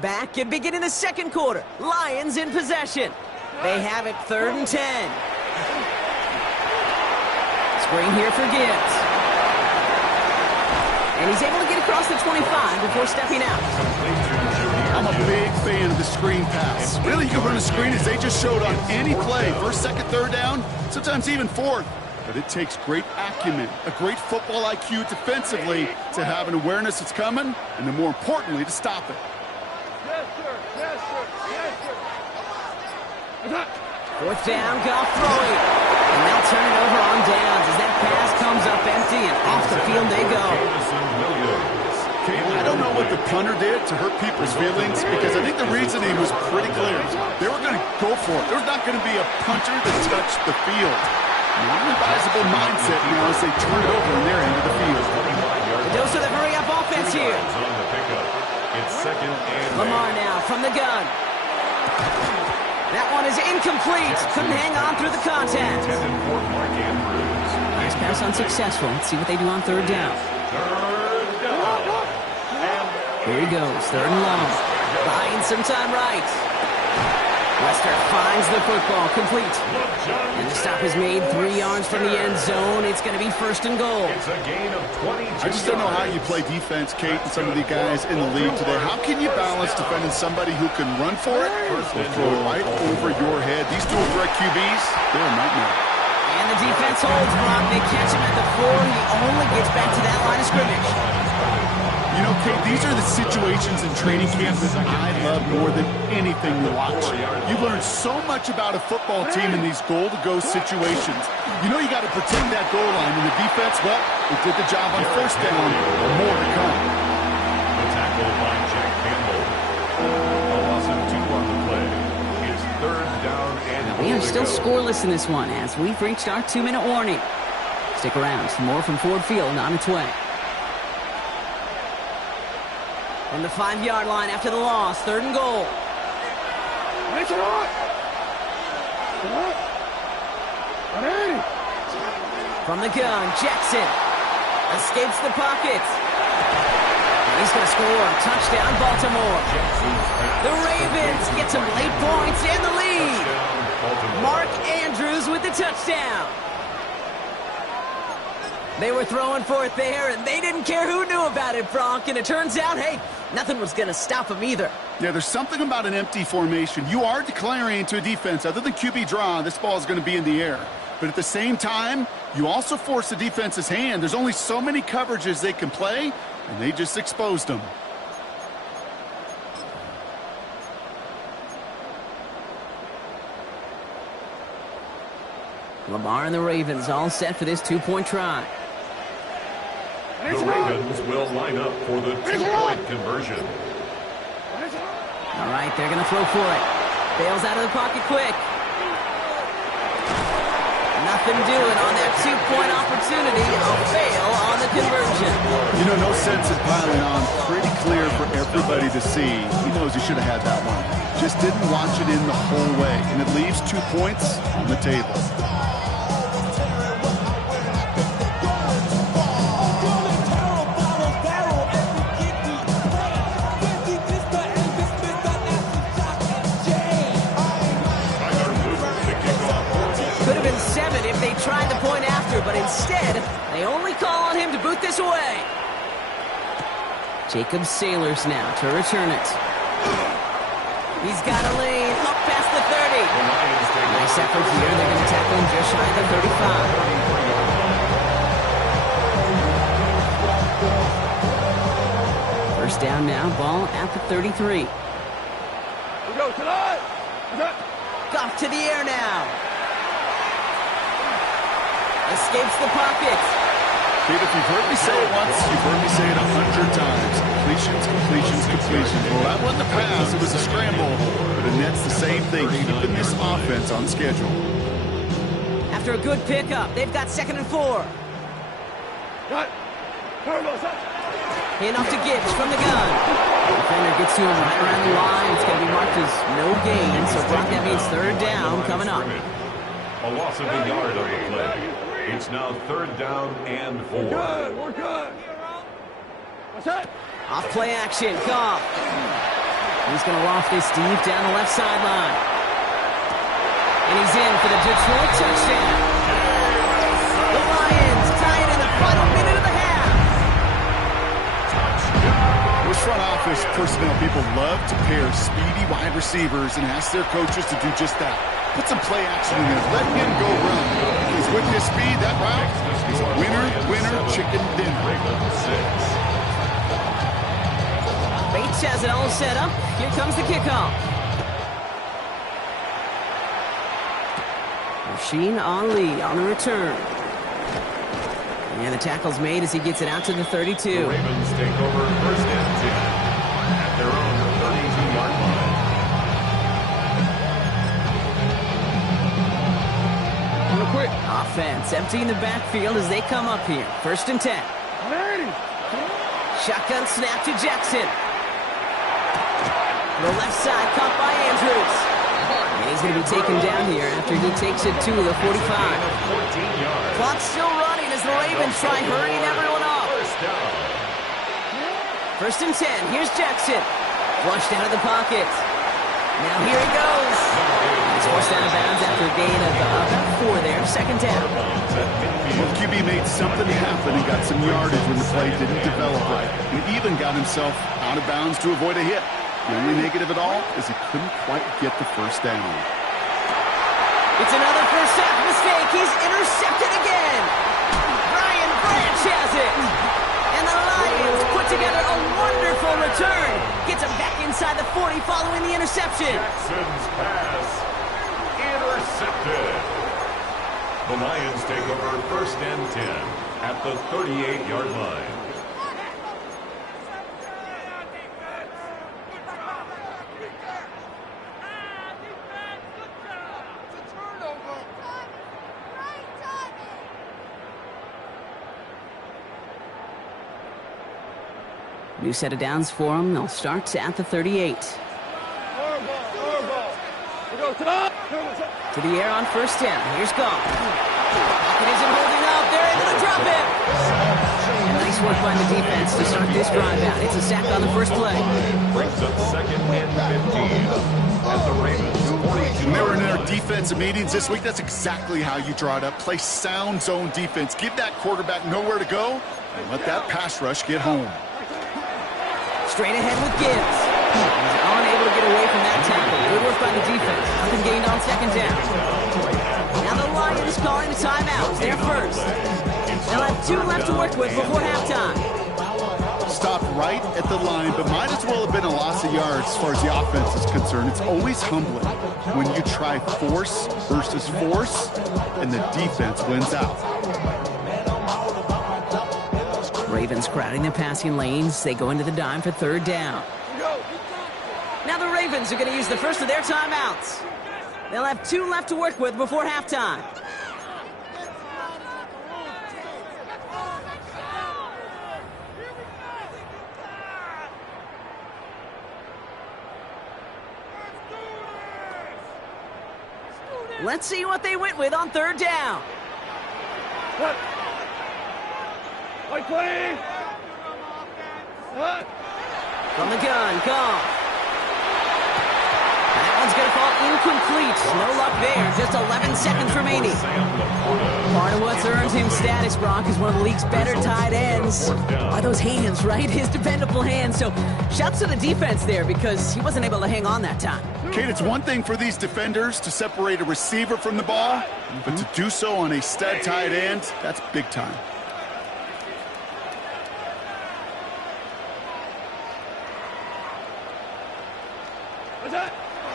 Back and beginning the 2nd quarter. Lions in possession. They have it 3rd and 10. Screen here for Gibbs. And he's able to get across the 25 before stepping out. I'm a big fan of the screen pass. Really, you can run a screen as they just showed on any play. 1st, 2nd, 3rd down, sometimes even 4th. But it takes great acumen, a great football IQ defensively to have an awareness that's coming, and then more importantly, to stop it. Yes, sir. Yes, sir. Yes, sir. 4th down, Goff throwing. And they'll turn it over on downs as that pass comes up empty and off the field they go. I don't know what the punter did to hurt people's feelings, because I think the reasoning was pretty clear. They were going to go for it. There's not going to be a punter that touched the field. Non-advisable mindset now as they turn it over in their end of the field. The dose of the hurry-up offense here. It's 2nd and 8. Lamar now from the gun. That one is incomplete. Couldn't hang on through the contact. Nice pass unsuccessful. Let's see what they do on 3rd down. Here he goes, 3rd and long. Buying some time right. Lester finds the football, complete. And the stop is made 3 yards from the end zone. It's going to be 1st and goal. It's a gain of 22. I just don't know how you play defense, Kate, and some of the guys in the league today. How can you balance defending somebody who can run for it or throw right over your head? These dual threat QBs, they're a nightmare. And the defense holds Brock. They catch him at the 4. He only gets back to that line of scrimmage. You know, Kate, these are the situations in training camp that I love more than anything to watch. You learn so much about a football team in these goal-to-go situations. You know you got to protect that goal line, and the defense, well, they did the job on 1st down. More to come. The tackle by Jack Campbell. A loss of 2 on the play. It's 3rd down and We are still scoreless in this one as we've reached our 2-minute warning. Stick around for more from Ford Field on its way. From the 5-yard line after the loss, 3rd and goal. From the gun, Jackson escapes the pocket. And he's going to score. Touchdown, Baltimore. The Ravens get some late points and the lead. Mark Andrews with the touchdown. They were throwing for it there, and they didn't care who knew about it, Bronk. And it turns out, hey, nothing was going to stop them either. Yeah, there's something about an empty formation. You are declaring to a defense, other than QB draw, this ball is going to be in the air. But at the same time, you also force the defense's hand. There's only so many coverages they can play, and they just exposed them. Lamar and the Ravens all set for this 2-point try. The Ravens will line up for the 2-point conversion. All right, they're going to throw for it. Bales out of the pocket quick. Nothing doing on that 2-point opportunity. A fail on the conversion. You know, no sense in piling on. Pretty clear for everybody to see. He knows he should have had that one. Just didn't watch it in the whole way. And it leaves 2 points on the table. Tried the point after, but instead, they only call on him to boot this away. Jacob Sailors now to return it. He's got a lane up past the 30. Nice effort here. They're going to tackle him just shy of the 35. First down now, ball at the 33. We go tonight. Goff to the air now. Escapes the pocket. Kate, if you've heard me say it once, you've heard me say it 100 times. Completions, completions, completions. Well, that wasn't the pass. It was a scramble. But it nets the same thing, keeping this offense on schedule. After a good pickup, they've got 2nd and 4. Hand off to Gibbs from the gun. The defender gets to him right around the line. It's going to be marked as no gain. So Brock, that means 3rd down coming up. A loss of a yard on the play. It's now 3rd down and 4. We're good. What's that? Off play action, Goff. He's going to loft this deep down the left sideline. And he's in for the Detroit touchdown. The Lions tie it in the final minute of the half. Those front office personnel people love to pair speedy wide receivers and ask their coaches to do just that. Put some play action in there. Let him go run. He's with his speed, that route. He's a winner, winner, chicken dinner. Bates has it all set up. Here comes the kickoff. Rasheen Ali on the return. And the tackle's made as he gets it out to the 32. The Ravens take over 1st and 10 at their own 32-yard line. Quick. Offense emptying the backfield as they come up here. 1st and 10. Shotgun snap to Jackson. The left side caught by Andrews. And he's going to be taken down here after he takes it to the 45. Clock still running as the Ravens try hurrying everyone up. 1st and 10. Here's Jackson. Flushed out of the pocket. Now here he goes. He's forced out of bounds after a gain of about 4 there. Second down. Well, QB made something happen and got some yardage when the play didn't develop right. He even got himself out of bounds to avoid a hit. The only negative at all is he couldn't quite get the first down. It's another first half mistake. He's intercepted again. Brian Branch has it. And the Lions put together a wonderful return. Gets him back inside the 40 following the interception. Jackson's pass intercepted. The Lions take over first and 10 at the 38-yard line. New set of downs for them. They'll start at the 38. To the air on first down. Here's Goff. It isn't holding up. They're able to drop it. And nice work by the defense to start this drive out. It's a sack on the first play. Brings up second and 15 at the Ravens 42. When they were in their defensive meetings this week, that's exactly how you draw it up. Play sound zone defense. Give that quarterback nowhere to go and let that pass rush get home. Straight ahead with Gibbs. He's unable to get away from that tackle. Good work by the defense. Nothing gained on second down. Now the Lions calling the timeout. They're first. They'll have 2 left to work with before halftime. Stopped right at the line, but might as well have been a loss of yards as far as the offense is concerned. It's always humbling when you try force versus force, and the defense wins out. Ravens crowding their passing lanes. They go into the dime for third down. Now the Ravens are going to use the first of their timeouts. They'll have 2 left to work with before halftime. Let's see what they went with on third down. What? Like play. What? From the gun, Goff. That one's going to fall incomplete. No luck there. Just 11 seconds remaining. Part of what's earned him status, Brock, is one of the league's better tight ends. Are those hands, right? His dependable hands. So shouts to the defense there because he wasn't able to hang on that time. Kate, it's one thing for these defenders to separate a receiver from the ball, but to do so on a stud tight end, that's big time.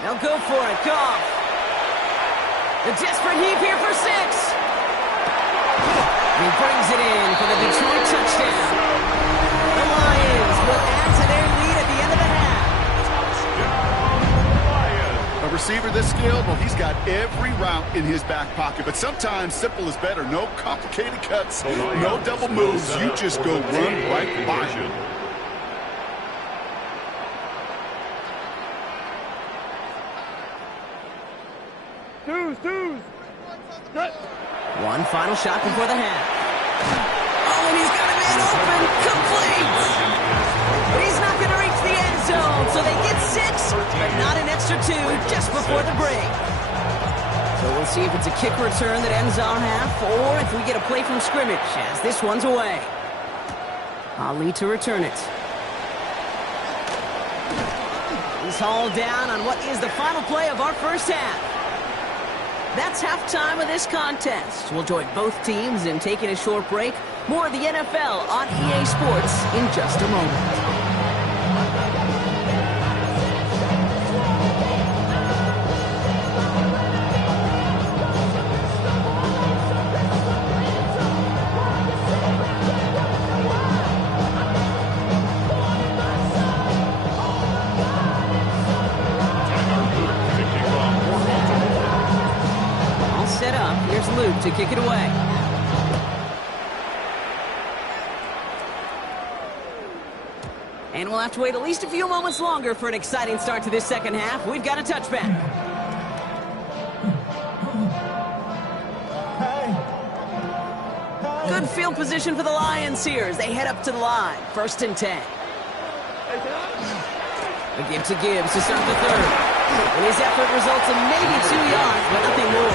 They'll go for it. Goff. The desperate heave here for 6. He brings it in for the Detroit touchdown. The Lions will add to their lead at the end of the half. A receiver this skilled, well, he's got every route in his back pocket, but sometimes simple is better. No complicated cuts, no double moves. You just go run right by him. Twos. Cut. One final shot before the half. Oh, and he's got a man open. Complete. But he's not going to reach the end zone, so they get 6, but not an extra 2 just before the break. So we'll see if it's a kick return that ends our half, or if we get a play from scrimmage, as this one's away. Ali to return it. He's hauled down on what is the final play of our first half. That's halftime of this contest. We'll join both teams in taking a short break. More of the NFL on EA Sports in just a moment. Luke to kick it away. And we'll have to wait at least a few moments longer for an exciting start to this second half. We've got a touchback. Good field position for the Lions here as they head up to the line. First and 10. A give to Gibbs to start the third. And his effort results in maybe 2 yards, but nothing more.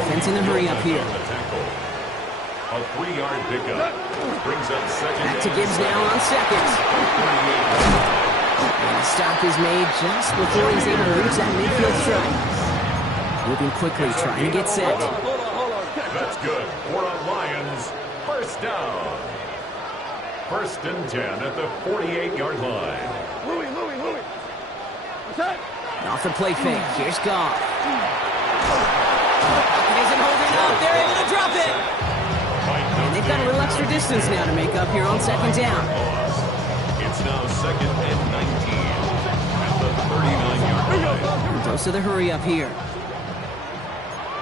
Offense in a hurry up here. A 3-yard pickup. Brings up second. Back to Gibbs now on second. And the stop is made just before he's able to reach that midfield stripe. Moving quickly, trying to get set. That's good for a Lions first down. 1st and 10 at the 48-yard line. Louis. What's that? Off the play fake. Here's Goff. Isn't holding up. They're able to drop it. And they've got a little extra distance now to make up here on 2nd down. It's now 2nd and 19 at the 39-yard line. Dose of the hurry up here.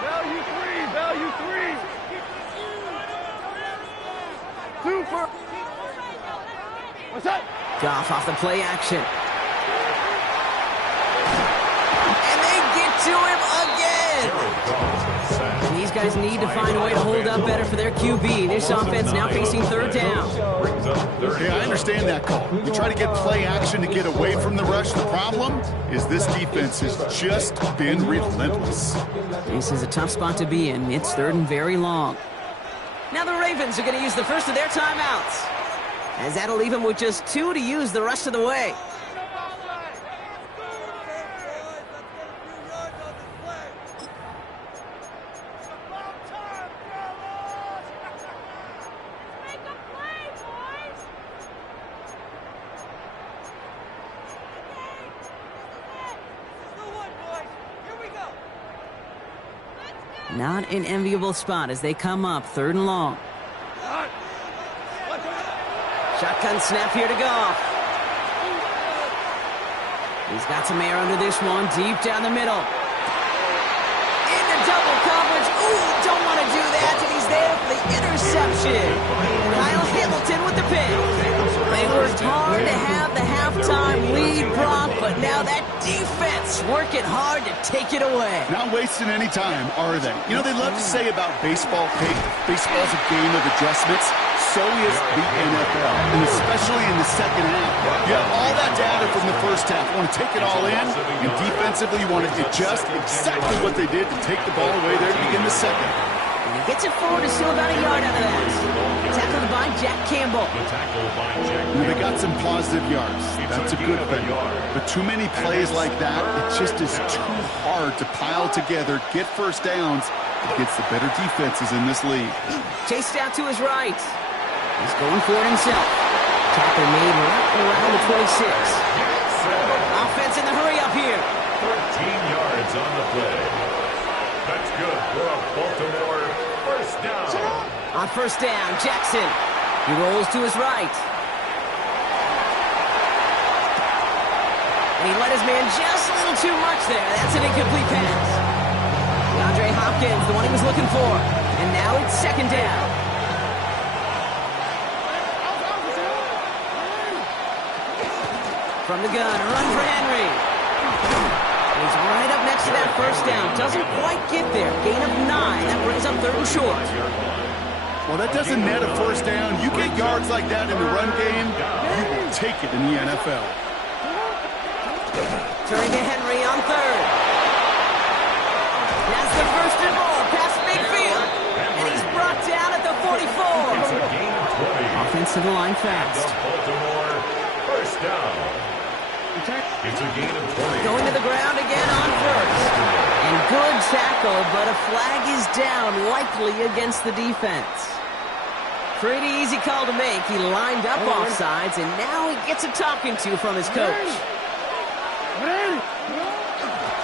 Value three. Super. What's that? Goff off the play action. And they get to him again. And these guys need to find a way to hold up better for their QB. This offense now facing 3rd down. Yeah, I understand that call. You try to get play action to get away from the rush. The problem is this defense has just been relentless. This is a tough spot to be in. It's 3rd and very long. Now the Ravens are going to use the first of their timeouts, as that'll leave them with just 2 to use the rest of the way. Not an enviable spot as they come up 3rd and long. Shotgun snap here to Goff. He's got some air under this one, deep down the middle. Into double coverage. Ooh, don't want to do that, and he's there for the interception. Kyle Hamilton with the pick. They worked hard to have the halftime lead, Brock, but now that defense working hard to take it away. Not wasting any time, are they? You know, they love to say about baseball, baseball's a game of adjustments. So is the NFL, and especially in the 2nd half. You have all that data from the 1st half. You want to take it all in, and defensively you want to adjust exactly what they did to take the ball away there to begin the 2nd. And he gets it forward to steal about a yard out of that. Tackled by Jack Campbell. They got some positive yards. That's a good thing. But too many plays like that, it just is too hard to pile together, get 1st downs against the better defenses in this league. Chased out to his right. He's going for it himself. Tackle made right around the 26. Offense in the hurry up here. 13 yards on the play. That's good for a Baltimore first down. On 1st down, Jackson. He rolls to his right. And he let his man just a little too much there. That's an incomplete pass. DeAndre Hopkins, the one he was looking for. And now it's 2nd down. From the gun, a run for Henry. He's right up next to that 1st down. Doesn't quite get there. Gain of 9. That brings up 3rd and short. Well, that doesn't net a 1st down. You get yards like that in the run game, you will take it in the NFL. Turning to Henry on 3rd. That's the 1st and more past midfield. And he's brought down at the 44. Offensive line fast. Baltimore first down. It's a gain of 20. Going to the ground again on 1st. And good tackle, but a flag is down, likely against the defense. Pretty easy call to make. He lined up offsides, and now he gets a talking to from his coach.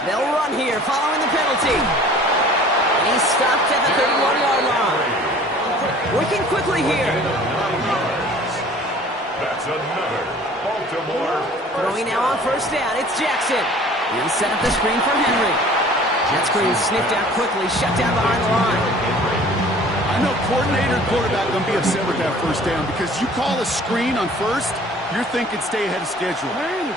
They'll run here following the penalty. And he's stopped at the 31-yard line. Working quickly here. That's another Baltimore. Throwing now on 1st down. It's Jackson. He'll set up the screen for Henry. That screen sniffed out quickly, shut down behind the line. I know coordinator and quarterback going to be upset with that 1st down because you call a screen on 1st, you're thinking stay ahead of schedule.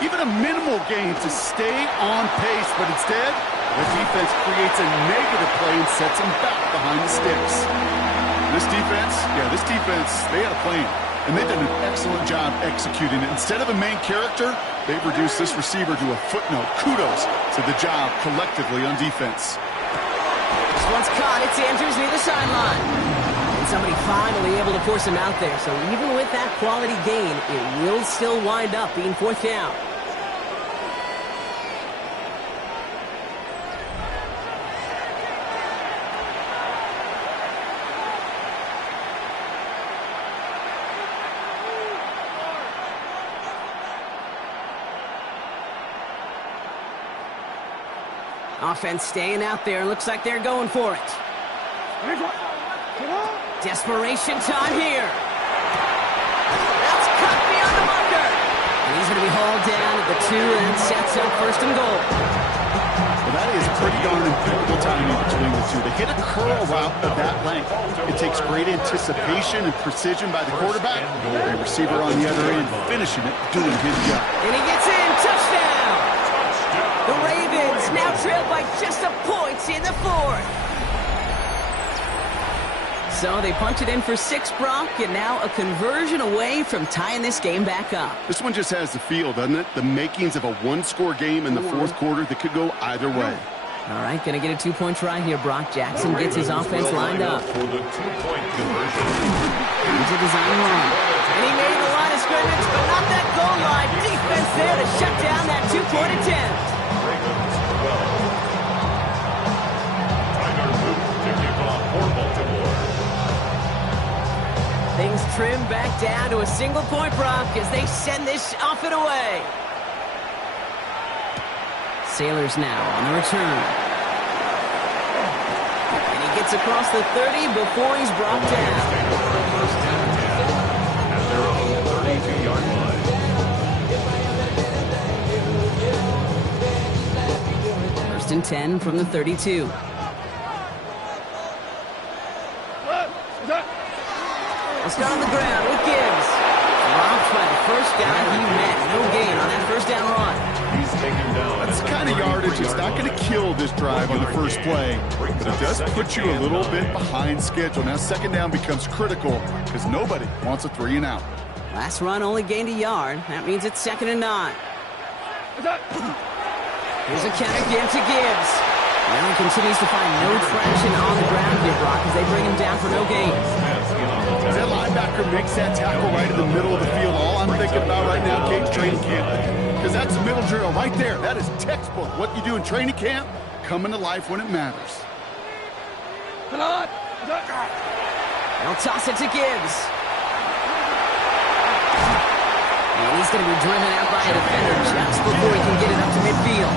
Even a minimal gain to stay on pace, but instead, the defense creates a negative play and sets them back behind the sticks. This defense, they had a plan. and they've done an excellent job executing it. Instead of a main character, they've reduced this receiver to a footnote. Kudos to the job collectively on defense. This one's caught. It's Andrews near the sideline. And somebody finally able to force him out there. So even with that quality gain, it will still wind up being 4th down. Offense staying out there. Looks like they're going for it. Desperation time here. That's cut beyond the marker. And he's going to be hauled down at the 2 and sets up 1st and goal. Well, that is pretty darn impeccable timing between the two. To hit a curl route of that length, it takes great anticipation and precision by the quarterback. The receiver on the other end finishing it, doing his job. And he gets in. Touchdown! The Ravens now trail by just a point in the 4th. So they punch it in for 6, Brock, and now a conversion away from tying this game back up. This one just has the feel, doesn't it? The makings of a one-score game in the 4th quarter that could go either way. All right, going to get a 2-point try here. Brock Jackson gets his offense lined up. For the 2-point conversion. He's a design run. And he made the line of scrimmage, but not that goal line. Defense there to shut down that 2-point attempt. Ravens 12. Tyler Luke to kick off for Baltimore. Things trim back down to a single-point, Brock, as they send this off and away. Sailors now on the return. And he gets across the 30 before he's brought down. First down 10 at their own 32-yard line. 1st and 10 from the 32. Let's start on the ground with Gibbs. Dropped by the first guy he met. No gain on that 1st down run. He's taken down. That's the kind of yardage it's not going to kill this drive on the first play, but it does put you a little bit behind schedule. Now 2nd down becomes critical because nobody wants a 3 and out. Last run only gained a yard. That means it's 2nd and 9. Here's a counter give to Gibbs. Well, he continues to find no traction on the ground here, Brock, as they bring him down for no gain. As that linebacker makes that tackle right in the middle of the field, all I'm thinking about right now, Cade's training camp. Because that's a middle drill right there. That is textbook. What you do in training camp, coming to life when it matters. They'll toss it to Gibbs. And he's going to be driven out by a defender just before he can get it up to midfield.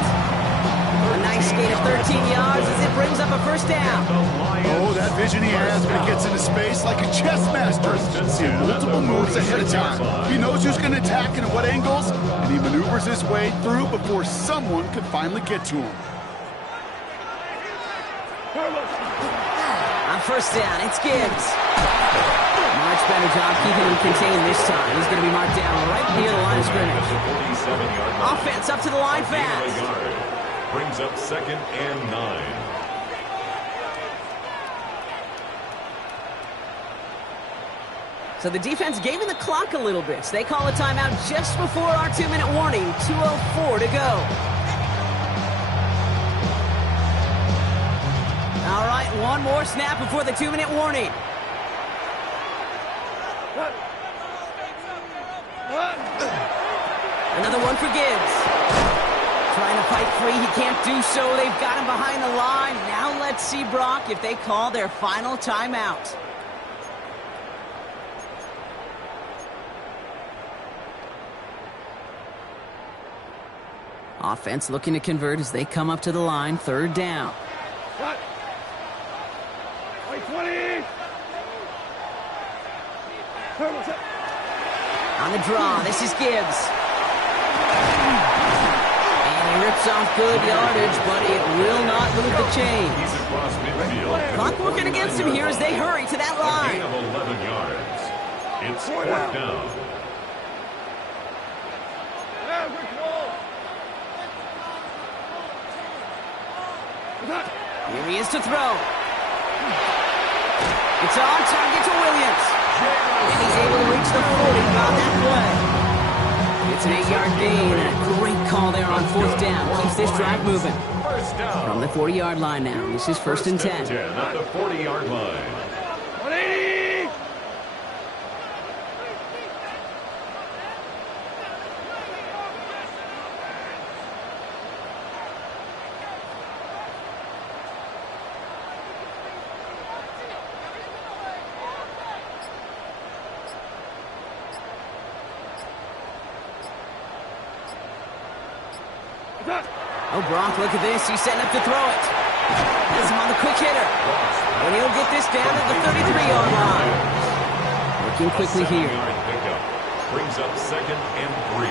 A nice gain of 13 yards as it brings up a 1st down. Oh, that vision he has when he gets into space like a chess master. Seeing multiple moves ahead of time. He knows who's going to attack and at what angles, and he maneuvers his way through before someone could finally get to him. On 1st down, it's Gibbs. Much better job keeping him contained this time. He's going to be marked down right near the line of scrimmage. Offense up to the line fast. Brings up 2nd and 9. So the defense gave him the clock a little bit. So they call a timeout just before our 2-minute warning. 2:04 to go. All right, one more snap before the 2-minute warning. Another one for Gibbs. Trying to fight free, he can't do so. They've got him behind the line. Now let's see, Brock, if they call their final timeout. Offense looking to convert as they come up to the line. 3rd down. On the draw, this is Gibbs. And he rips off good yardage, but it will not move the chains. He's across midfield. Clock working against him here as they hurry to that line. Gain of 11 yards. It's 4th down. Here he is to throw. It's on target to Williams. And he's able to reach the 40 on that play. It's an 8-yard gain, and a great call there on 4th down. Keeps this drive moving. First down. From the 40-yard line now. This is first and 10. 10 at the 40-yard line. 180! Oh, Brock, look at this. He's setting up to throw it. Has him on the quick hitter. And he'll get this down at the 33-yard line. Working quickly here. Pickup brings up 2nd and 3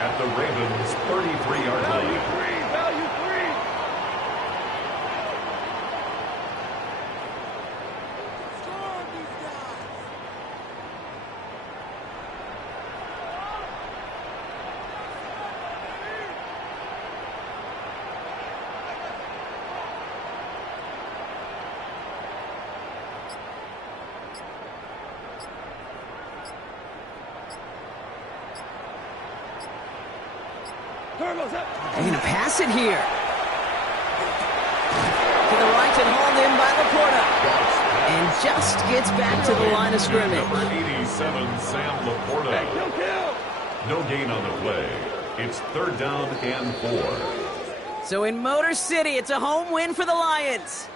at the Ravens' 33-yard line. Value 3! They're going to pass it here. To the right and hauled in by Laporta. And just gets back to the line of scrimmage. Number 87, Sam Laporta. No gain on the play. It's 3rd down and 4. So in Motor City, it's a home win for the Lions.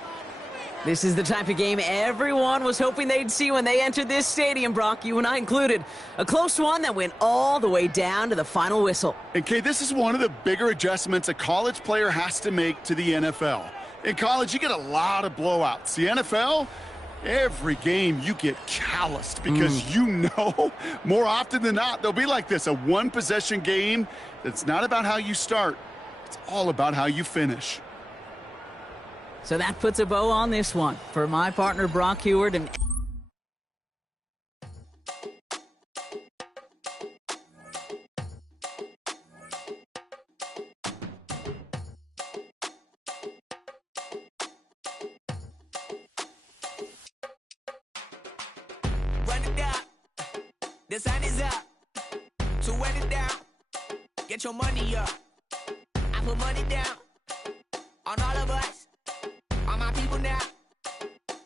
This is the type of game everyone was hoping they'd see when they entered this stadium, Brock, you and I included. A close one that went all the way down to the final whistle. And Kay, this is one of the bigger adjustments a college player has to make to the NFL. In college, you get a lot of blowouts. The NFL, every game you get calloused because you know more often than not they'll be like this, a one-possession game that's not about how you start. It's all about how you finish. So that puts a bow on this one. For my partner, Brock Huard, and Run it down. The sun is up. So run it down. Get your money up. I put money down on all of us. On my people now.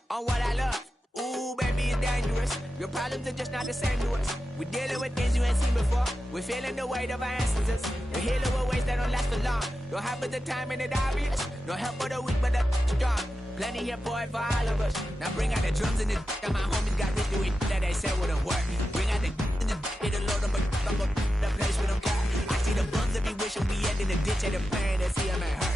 On what I love. Ooh, baby, it's dangerous. Your problems are just not the same to us. We're dealing with things you ain't seen before. We're feeling the weight of our ancestors. We're healing with ways that don't last for long. Don't have but the time and it obvious. No help for the weak, but the strong. Plenty here for it for all of us. Now bring out the drums and the and my homies got this doing that they said wouldn't work. Bring out the and the it'll load them, but the place with them cut. I see the bums that be wishing we end in the ditch at the plane to see them at her.